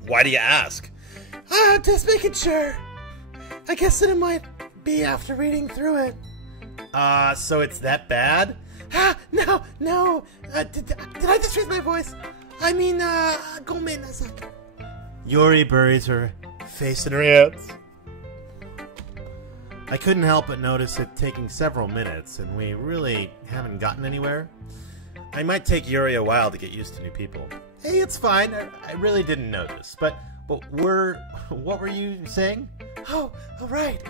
Why do you ask? Just making sure. I guess that it might be after reading through it. So it's that bad? No. Did I just raise my voice? I mean, go nasak. Yuri buries her face in her hands. I couldn't help but notice it taking several minutes, and we really haven't gotten anywhere. I might take Yuri a while to get used to new people. Hey, it's fine. I really didn't notice. But what were you saying? Oh, right.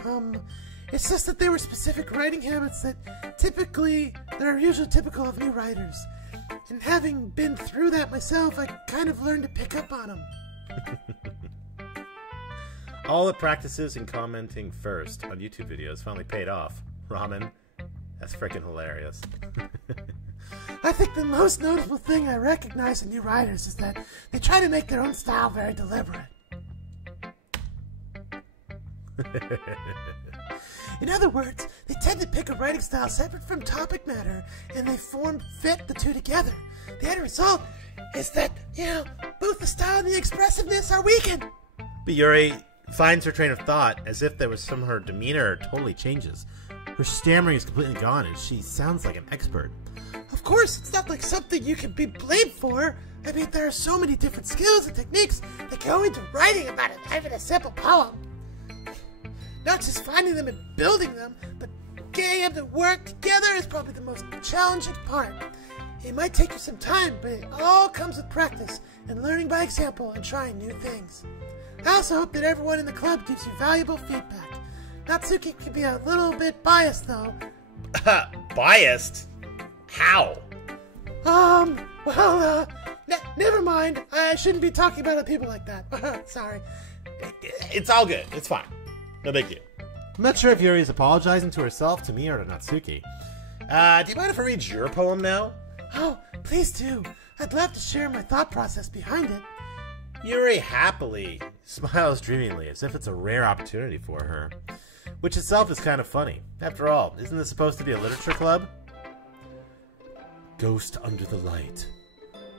It's just that there were specific writing habits that are usually typical of new writers. And having been through that myself, I kind of learned to pick up on them. All the practices and commenting first on YouTube videos finally paid off. Ramen, that's freaking hilarious. I think the most notable thing I recognize in new writers is that they try to make their own style very deliberate. In other words, they tend to pick a writing style separate from topic matter, and they fit the two together. The end result is that, both the style and the expressiveness are weakened. But Yuri finds her train of thought as if there was some her demeanor totally changes. Her stammering is completely gone, and she sounds like an expert. Of course, it's not like something you can be blamed for. I mean, there are so many different skills and techniques that go into writing about even a simple poem. Not just finding them and building them, but getting them to work together is probably the most challenging part. It might take you some time, but it all comes with practice and learning by example and trying new things. I also hope that everyone in the club gives you valuable feedback. Natsuki can be a little bit biased, though. Biased? How? Never mind. I shouldn't be talking about other people like that. Sorry. It's all good. It's fine. No big deal. I'm not sure if Yuri is apologizing to herself, to me, or to Natsuki. Do you mind if I read your poem now? Oh, please do. I'd love to share my thought process behind it. Yuri happily smiles dreamingly, as if it's a rare opportunity for her. Which itself is kind of funny. After all, isn't this supposed to be a literature club? Ghost under the light.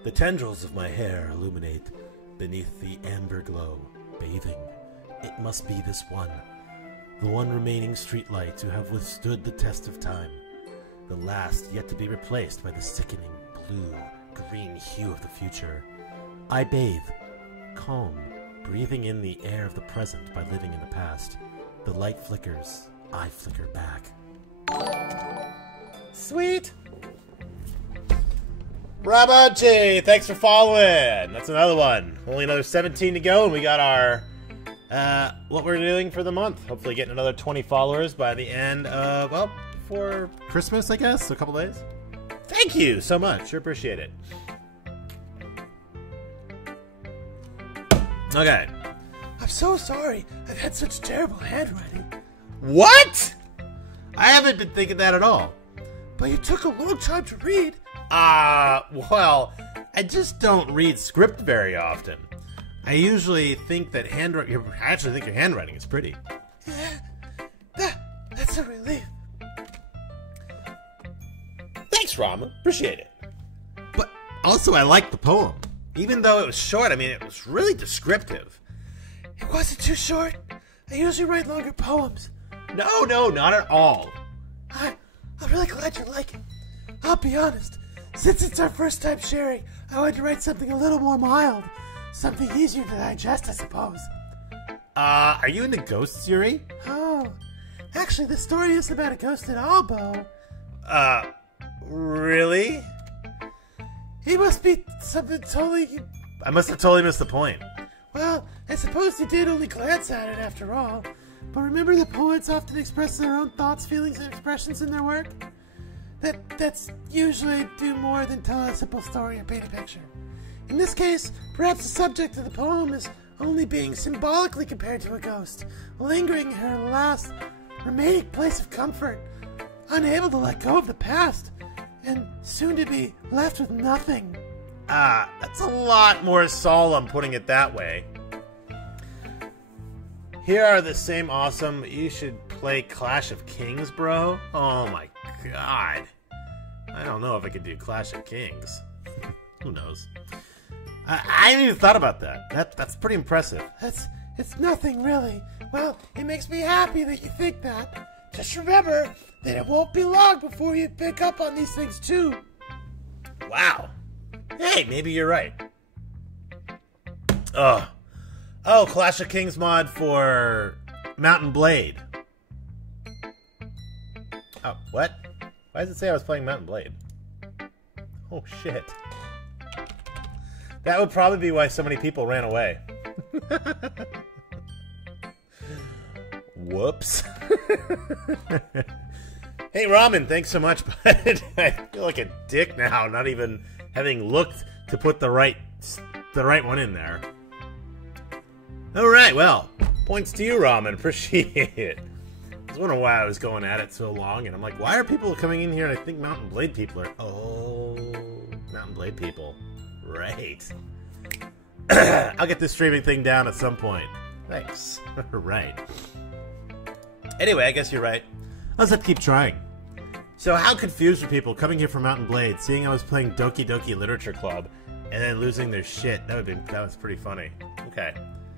The tendrils of my hair illuminate beneath the amber glow, bathing. It must be this one. The one remaining streetlight to have withstood the test of time. The last yet to be replaced by the sickening blue-green hue of the future. I bathe, calm, breathing in the air of the present by living in the past. The light flickers, I flicker back. Sweet! Rabachi, thanks for following! That's another one. Only another 17 to go, and we got our what we're doing for the month. Hopefully getting another 20 followers by the end of, well, before Christmas, I guess, so a couple days. Thank you so much. Sure appreciate it. Okay. I'm so sorry. I've had such terrible handwriting. What? I haven't been thinking that at all. But you took a long time to read. Well, I just don't read script very often. I usually think that I actually think your handwriting is pretty. That's a relief. Thanks, Ramen. Appreciate it. But also, I like the poem. Even though it was short, I mean, it was really descriptive. It wasn't too short. I usually write longer poems. No, not at all. I'm really glad you like it. I'll be honest. Since it's our first time sharing, I wanted to write something a little more mild. Something easier to digest, I suppose. Are you into ghosts, Yuri? Oh, actually, the story isn't about a ghost at all, Bo. Really? He must be something totally... I must have totally missed the point. Well, I suppose you did only glance at it after all. But remember that poets often express their own thoughts, feelings, and expressions in their work? That's usually do more than tell a simple story or paint a picture. In this case, perhaps the subject of the poem is only being symbolically compared to a ghost, lingering in her last remaining place of comfort, unable to let go of the past, and soon to be left with nothing. That's a lot more solemn putting it that way. Here are the same awesome, you should play Clash of Kings, bro. Oh my god. I don't know if I could do Clash of Kings. Who knows? I hadn't even thought about that. That's pretty impressive. It's nothing really. Well, it makes me happy that you think that. Just remember that it won't be long before you pick up on these things too. Wow. Hey, maybe you're right. Oh, Clash of Kings mod for Mountain Blade. Oh, what? Why does it say I was playing Mountain Blade? Oh, shit. That would probably be why so many people ran away. Whoops. Hey, Ramen, thanks so much, but I feel like a dick now, not even having looked to put the right one in there. Alright, well, points to you, Ramen. Appreciate it. I was wondering why I was going at it so long, and I'm like, why are people coming in here and I think Mountain Blade people are... Oh, Mountain Blade people. Right. I'll get this streaming thing down at some point. Thanks. Right. Anyway, I guess you're right. I'll just have to keep trying. So how confused were people coming here from Mountain Blade, seeing I was playing Doki Doki Literature Club, and then losing their shit? That was pretty funny. Okay.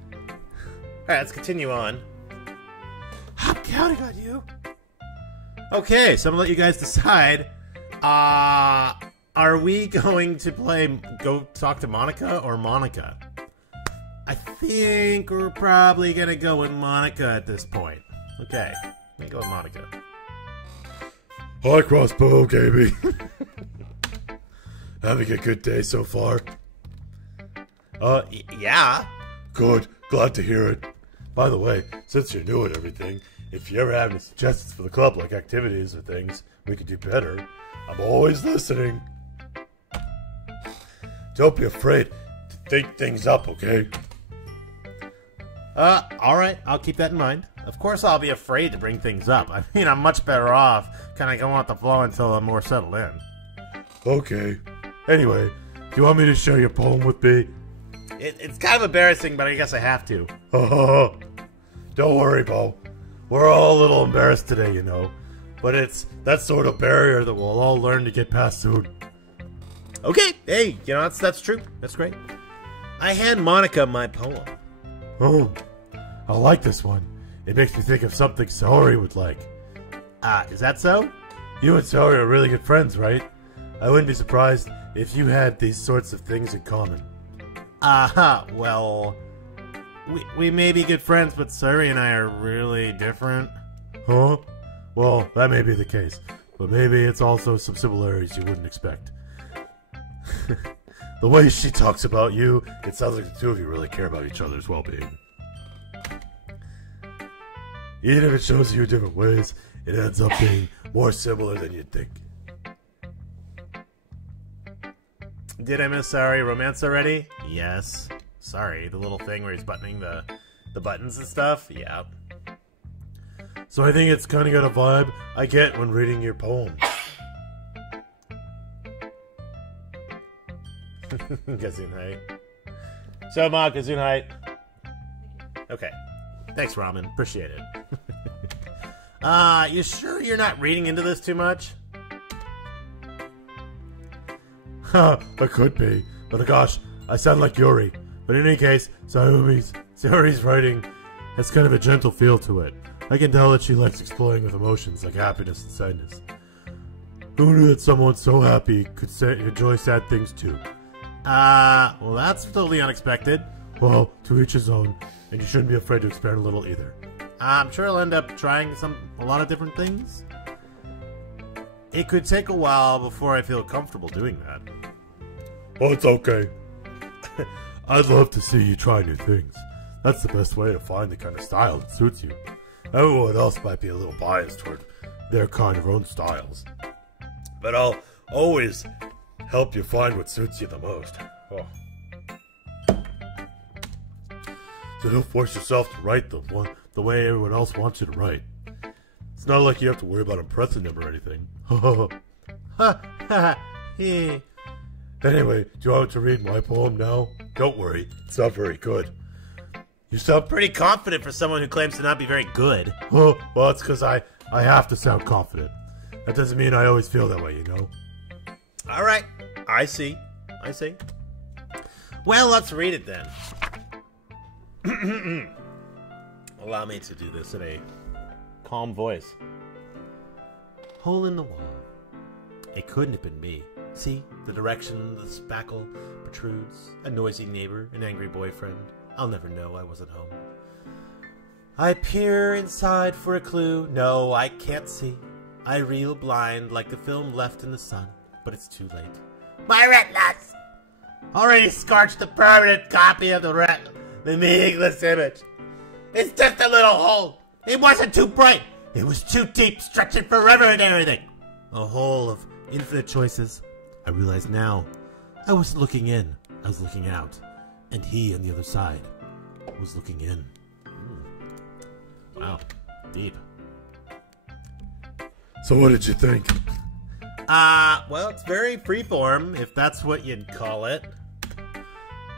Alright, let's continue on. I'm counting on you. Okay, so I'm gonna let you guys decide. Are we going to go talk to Monica or Monica? I think we're probably gonna go with Monica at this point. Okay, let me go with Monica. Hi, Crossbow Gaming. Having a good day so far? Yeah. Good. Glad to hear it. By the way, since you're new at everything, if you ever have any suggestions for the club, like activities or things we could do better, I'm always listening. Don't be afraid to think things up, okay? Alright, I'll keep that in mind. Of course I'll be afraid to bring things up. I mean, I'm much better off kind of going with the flow until I'm more settled in. Okay. Anyway, do you want me to share your poem with me? It's kind of embarrassing, but I guess I have to. Don't worry, Bo. We're all a little embarrassed today, you know. But it's that sort of barrier that we'll all learn to get past soon. Okay, hey, you know, that's true. That's great. I hand Monica my poem. Oh, I like this one. It makes me think of something Saori would like. Is that so? You and Saori are really good friends, right? I wouldn't be surprised if you had these sorts of things in common. Well... We may be good friends, but Saori and I are really different. Huh? Well, that may be the case. But maybe it's also some similarities you wouldn't expect. The way she talks about you, it sounds like the two of you really care about each other's well-being. Even if it shows you in different ways, it ends up being more similar than you'd think. Did I miss Saori romance already? Yes. Sorry, the little thing where he's buttoning the the buttons and stuff. Yeah. So I think it's kind of got a vibe I get when reading your poem. Gesundheit. So, Ma, Gesundheit. Okay. Thanks, Ramen. Appreciate it. You sure you're not reading into this too much? Huh, I could be. But gosh, I sound like Yuri. But in any case, Sayori's writing has kind of a gentle feel to it. I can tell that she likes exploring with emotions like happiness and sadness. Who knew that someone so happy could enjoy sad things too? Well, that's totally unexpected. Well, to each his own, and you shouldn't be afraid to experiment a little either. I'm sure I'll end up trying a lot of different things. It could take a while before I feel comfortable doing that. Well, it's okay. I'd love to see you try new things. That's the best way to find the kind of style that suits you. Everyone else might be a little biased toward their kind of own styles. But I'll always help you find what suits you the most. Oh. So don't force yourself to write the way everyone else wants you to write. It's not like you have to worry about impressing them or anything. Anyway, do you want to read my poem now? Don't worry, it's not very good. You sound Pretty confident for someone who claims to not be very good. well, it's because I have to sound confident. That doesn't mean I always feel that way, you know? Alright, I see. Well, let's read it then. Allow me to do this in a calm voice. Hole in the wall. It couldn't have been me. See, the direction the spackle protrudes. A noisy neighbor, an angry boyfriend. I'll never know I wasn't home. I peer inside for a clue. No, I can't see. I reel blind like the film left in the sun. But it's too late. My retinas! Already scorched the permanent copy of the meaningless image. It's just a little hole. It wasn't too bright. It was too deep, stretching forever and everything. A hole of infinite choices. I realize now, I wasn't looking in. I was looking out. And he on the other side was looking in. Wow. Deep. So what did you think? Well, it's very freeform, if that's what you'd call it.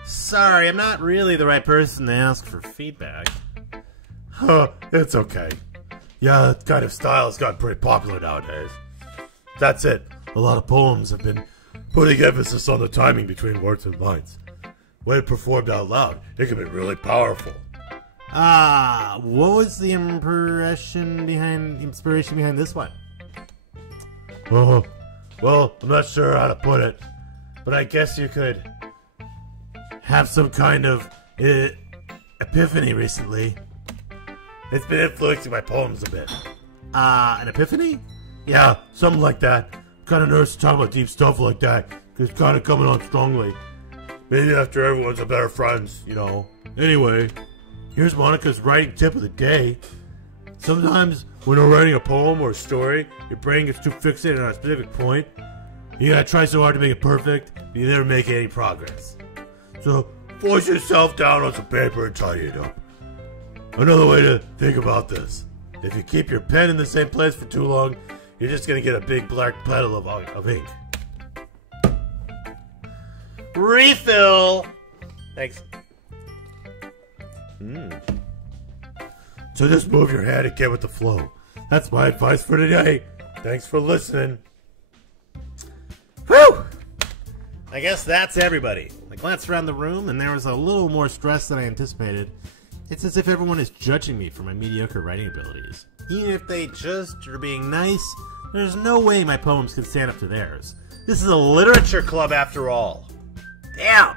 Sorry, I'm not really the right person to ask for feedback. It's okay. Yeah, that kind of style has gotten pretty popular nowadays. That's it. A lot of poems have been putting emphasis on the timing between words and lines. When performed out loud, it can be really powerful. What was the inspiration behind this one? Well, I'm not sure how to put it, but I guess you could have some kind of epiphany recently. It's been influencing my poems a bit. An epiphany? Yeah, something like that. Kind of nervous to talk about deep stuff like that, because it's kind of coming on strongly. Maybe after everyone's a better friends, you know. Anyway, here's Monica's writing tip of the day. Sometimes when you're writing a poem or a story, your brain gets too fixated on a specific point. You gotta try so hard to make it perfect, but you never make any progress. So, force yourself down on some paper and tidy it up. Another way to think about this. If you keep your pen in the same place for too long, you're just gonna get a big black puddle of ink. Refill! Thanks. So just move your head and get with the flow. That's my advice for today. Thanks for listening. Whew! I guess that's everybody. I glanced around the room and there was a little more stress than I anticipated. It's as if everyone is judging me for my mediocre writing abilities. Even if they just are being nice, there's no way my poems can stand up to theirs. This is a literature club after all. Damn!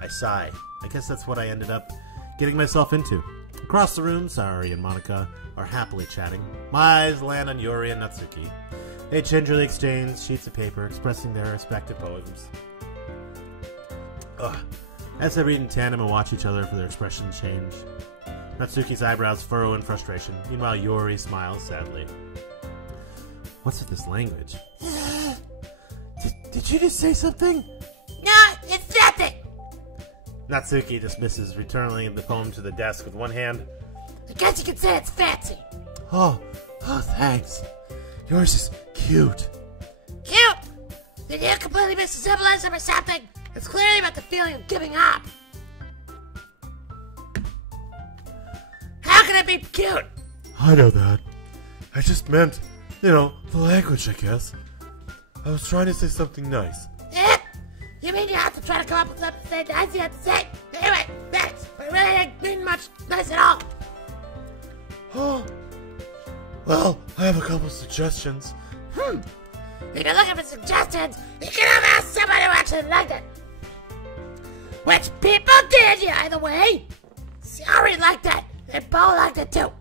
I sigh. I guess that's what I ended up getting myself into. Across the room, Sayori and Monica are happily chatting. My eyes land on Yuri and Natsuki. They gingerly exchange sheets of paper expressing their respective poems. As they read in tandem and watch each other for their expressions change. Natsuki's eyebrows furrow in frustration. Meanwhile, Yuri smiles sadly. What's with this language? Did you just say something? No, it's nothing. Natsuki dismisses, returning the poem to the desk with one hand. I guess you could say it's fancy. Oh, thanks. Yours is cute. Cute? Did you completely miss the symbolism or something? It's clearly about the feeling of giving up. How can it be cute? I know that. I just meant, the language, I guess. I was trying to say something nice. You mean you have to try to come up with something to say nice you have to say? Anyway, thanks. But it really didn't mean much nice at all. Oh. Well, I have a couple suggestions. If you're looking for suggestions, you can have asked somebody who actually liked it. Which people did, either way. Sorry liked it, and Bo liked it too.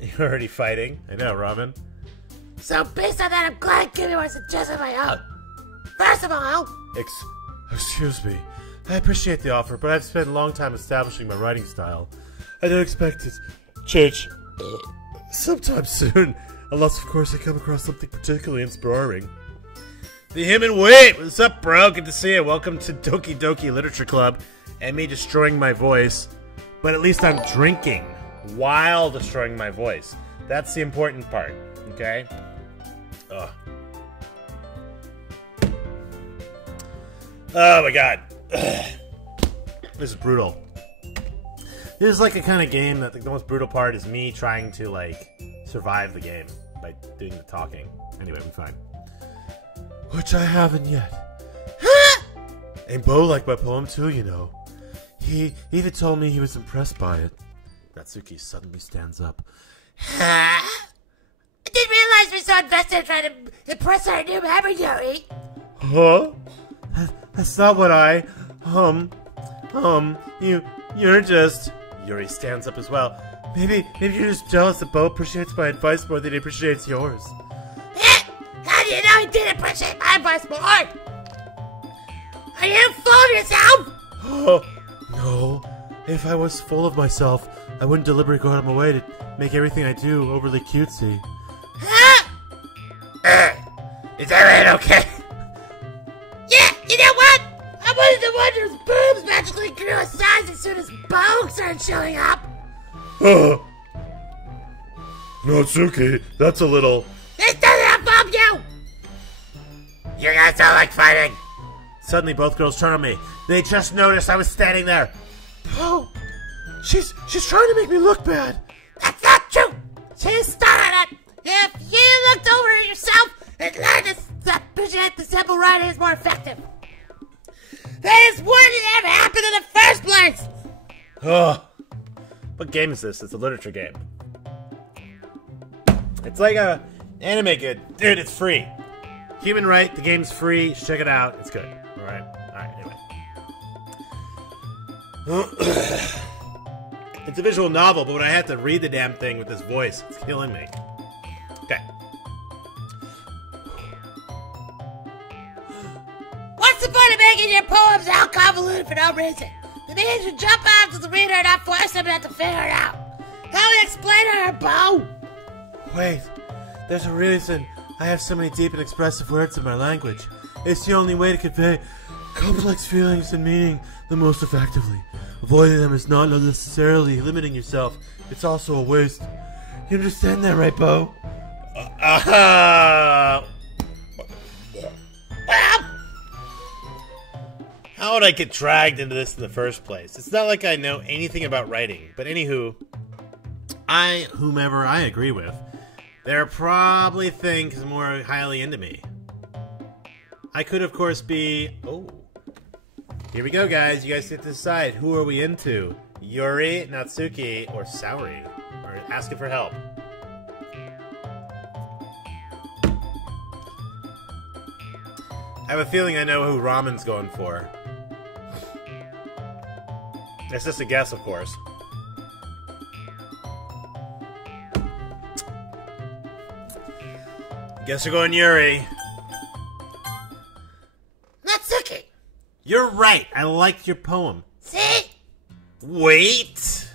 You're already fighting. I know, Robin. So based on that, I'm glad I gave you a suggestion of my own. First of all... Excuse me. I appreciate the offer, but I've spent a long time establishing my writing style. I don't expect to change sometime soon. Unless, of course, I come across something particularly inspiring. The Human Wait! What's up, bro? Good to see you. Welcome to Doki Doki Literature Club. And me destroying my voice. But at least I'm drinking while destroying my voice. That's the important part, okay? Ugh. Oh my god. This is brutal. This is like a kind of game that the most brutal part is me trying to, like, survive the game by doing the talking. Anyway, we're fine. Which I haven't yet. And Bo liked my poem too, He even told me he was impressed by it. Natsuki suddenly stands up. I didn't realize we were so invested in trying to impress our new member, Yuri. Huh? That's not what I... You're just... Yuri stands up as well. Maybe you're just jealous that Bo appreciates my advice more than he appreciates yours. How do you know he didn't appreciate my advice more? Are you full of yourself? Oh, no. If I was full of myself, I wouldn't deliberately go out of my way to make everything I do overly cutesy. Is that right, okay? Yeah, you know what? I wasn't the one whose boobs magically grew a size as soon as Bo started showing up. Natsuki, that's a little... This doesn't involve you! You guys don't like fighting. Suddenly, both girls turn on me. They just noticed I was standing there. Oh, she's trying to make me look bad. That's not true. She started it. If you looked over at yourself and learned to appreciate the simple writing is more effective. That is what did ever happen in the first place. Ugh. What game is this? It's a literature game. It's like a anime good. Dude, it's free. Human Right, the game's free. Check it out. It's good. Alright, anyway. It's a visual novel, but when I have to read the damn thing with this voice, it's killing me. Okay. What's the point of making your poems all convoluted for no reason? The meaning should jump out to the reader and not force them to have to figure it out. How do you explain it, her, Bo? Wait, there's a reason I have so many deep and expressive words in my language. It's the only way to convey complex feelings and meaning the most effectively. Avoiding them is not necessarily limiting yourself. It's also a waste. You understand that, right, Bo? How would I get dragged into this in the first place? It's not like I know anything about writing, but anywho, whomever I agree with, they're probably think more highly into me. I could, of course, be... Oh. Here we go, guys. You guys get to decide. Who are we into? Yuri, Natsuki, or Saori? Or asking for help. I have a feeling I know who Ramen's going for. It's just a guess, of course. Guess you're going Yuri. Natsuki. You're right. I liked your poem. See? Wait.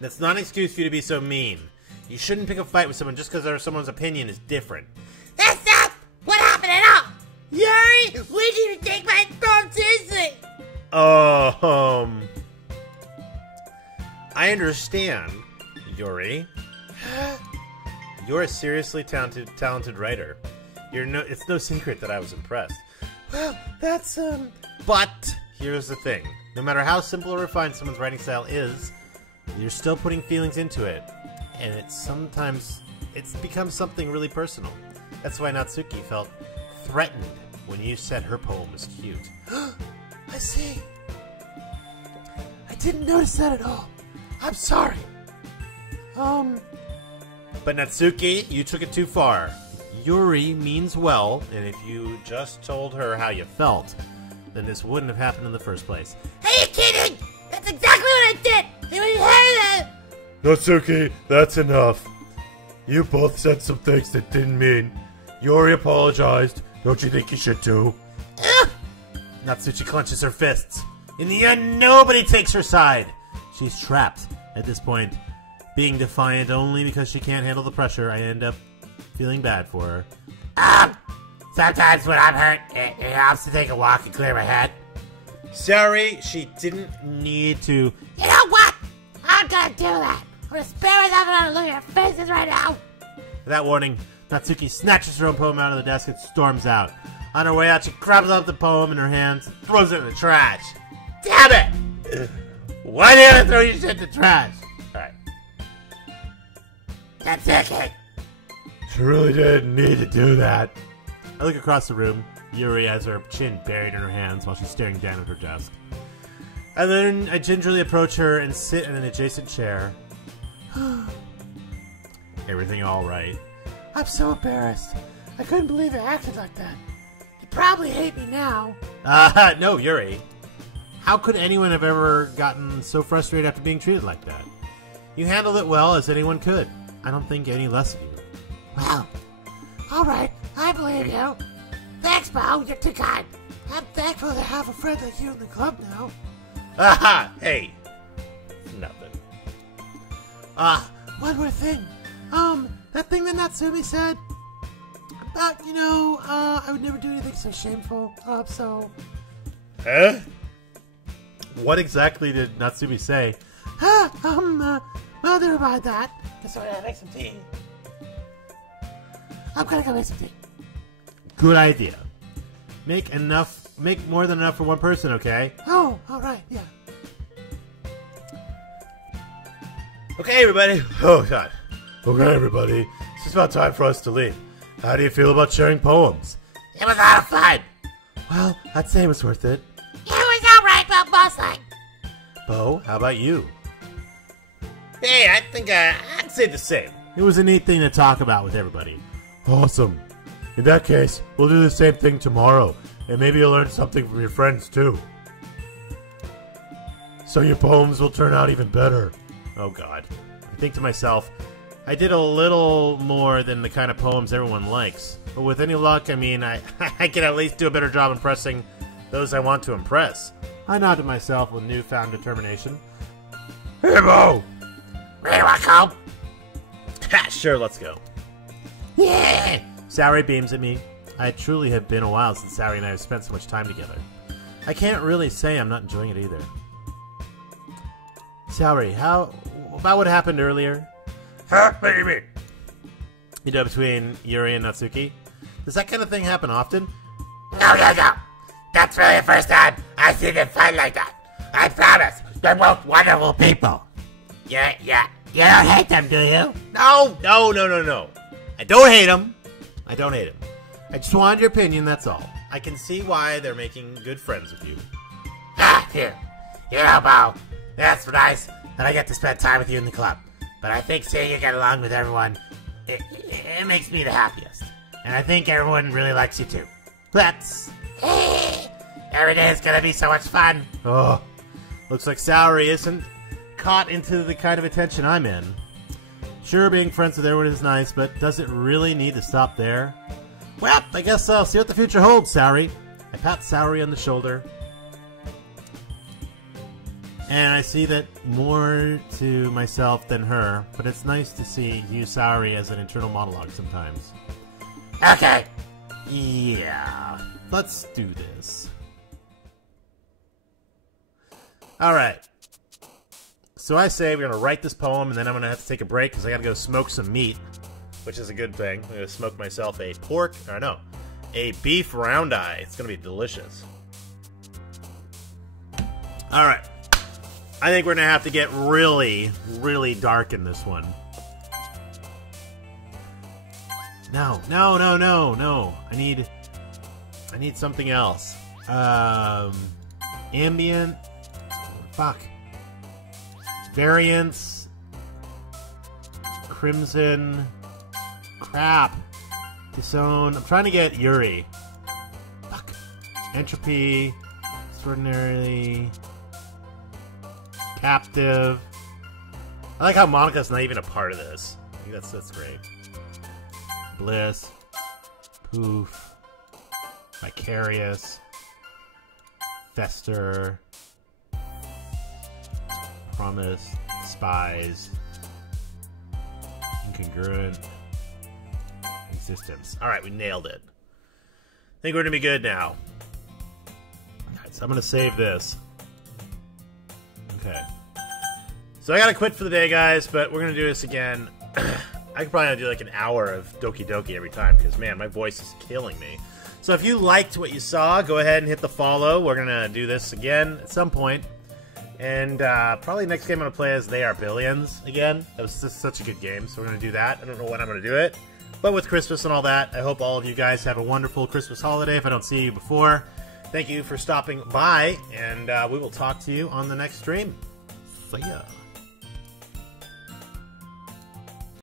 That's not an excuse for you to be so mean. You shouldn't pick a fight with someone just because someone's opinion is different. That's not what happened at all. Yuri, we didn't even take my poem seriously. I understand, Yuri. You're a seriously talented writer. It's no secret that I was impressed. Well, that's, But here's the thing. No matter how simple or refined someone's writing style is, you're still putting feelings into it. And it's become something really personal. That's why Natsuki felt threatened when you said her poem was cute. I see. I didn't notice that at all. I'm sorry. But Natsuki, you took it too far. Yuri means well, and if you just told her how you felt, then this wouldn't have happened in the first place. Are you kidding? That's exactly what I did! They would hear that! Natsuki, that's enough. You both said some things that didn't mean. Yuri apologized. Don't you think you should too? Natsuki clenches her fists. In the end, nobody takes her side. She's trapped at this point. Being defiant only because she can't handle the pressure, I end up feeling bad for her. Sometimes when I'm hurt, it helps to take a walk and clear my head. Sorry, she didn't need to. You know what? I'm gonna do that. I'm gonna spare it up and look at your faces right now. Without warning, Natsuki snatches her own poem out of the desk and storms out. On her way out, she grabs up the poem in her hands and throws it in the trash. Damn it! Why did I throw your shit in the trash? Alright. That's okay. She really didn't need to do that. I look across the room. Yuri has her chin buried in her hands while she's staring down at her desk. And then I gingerly approach her and sit in an adjacent chair. Everything all right? I'm so embarrassed. I couldn't believe I acted like that. You probably hate me now. No, Yuri. How could anyone have ever gotten so frustrated after being treated like that? You handled it well as anyone could. I don't think any less of you. Well, alright, I believe you. Thanks, Bo, you're too kind. I'm thankful to have a friend like you in the club now. Aha! Hey! Nothing. One more thing. That thing that Natsumi said about, I would never do anything so shameful. So. Huh? What exactly did Natsumi say? Well, never mind that. Guess I'm gonna make some tea. I'm gonna go make some tea. Good idea. Make more than enough for one person, okay? Oh, alright, yeah. Okay, everybody. Oh, God. Okay, everybody. It's just about time for us to leave. How do you feel about sharing poems? It was a lot of fun. Well, I'd say it was worth it. It was alright, but mostly. Bo, how about you? Hey, I think I'd say the same. It was a neat thing to talk about with everybody. Awesome. In that case, we'll do the same thing tomorrow, and maybe you'll learn something from your friends, too. So your poems will turn out even better. Oh, God. I think to myself, I did a little more than the kind of poems everyone likes. But with any luck, I mean, I can at least do a better job impressing those I want to impress. I nod to myself with newfound determination. Hey, Bo! Ready to walk home? Sure, let's go. Yeah! Saori beams at me. I truly have been a while since Saori and I have spent so much time together. I can't really say I'm not enjoying it either. Saori, how about what happened earlier? Huh? What do you mean? You know, between Yuri and Natsuki? Does that kind of thing happen often? No. That's really the first time I've seen them fight like that. I promise. They're both wonderful people. Yeah. You don't hate them, do you? No. I don't hate him. I just wanted your opinion, that's all. I can see why they're making good friends with you. Here. You know, Bo, that's nice that I get to spend time with you in the club. But I think seeing you get along with everyone, it makes me the happiest. And I think everyone really likes you too. Every day is gonna be so much fun. Oh, looks like Saori isn't caught into the kind of attention I'm in. Sure, being friends with everyone is nice, but does it really need to stop there? Well, I guess I'll see what the future holds, Saori. I pat Saori on the shoulder. And I see that more to myself than her, but it's nice to see you, Saori, as an internal monologue sometimes. Okay. Yeah, let's do this. Alright. So I say we're going to write this poem, and then I'm going to have to take a break because I got to go smoke some meat, which is a good thing. I'm going to smoke myself a beef round eye. It's going to be delicious. Alright. I think we're going to have to get really, really dark in this one. No. I need something else. Ambient. Fuck. Variance. Crimson. Crap. Disown. I'm trying to get Yuri. Fuck. Entropy. Extraordinarily. Captive. I like how Monica's not even a part of this. I think that's great. Bliss. Poof. Vicarious. Fester. Promise. Spies. Incongruent. Existence. Alright, we nailed it. I think we're gonna be good now. Alright, so I'm gonna save this. Okay. So I gotta quit for the day, guys, but we're gonna do this again. I could probably do like an hour of Doki Doki every time, because, man, my voice is killing me. So if you liked what you saw, go ahead and hit the follow. We're gonna do this again at some point. And probably next game I'm gonna play is They Are Billions again. That was just such a good game, so we're gonna do that. I don't know when I'm gonna do it. But with Christmas and all that, I hope all of you guys have a wonderful Christmas holiday if I don't see you before. Thank you for stopping by, and we will talk to you on the next stream. See ya.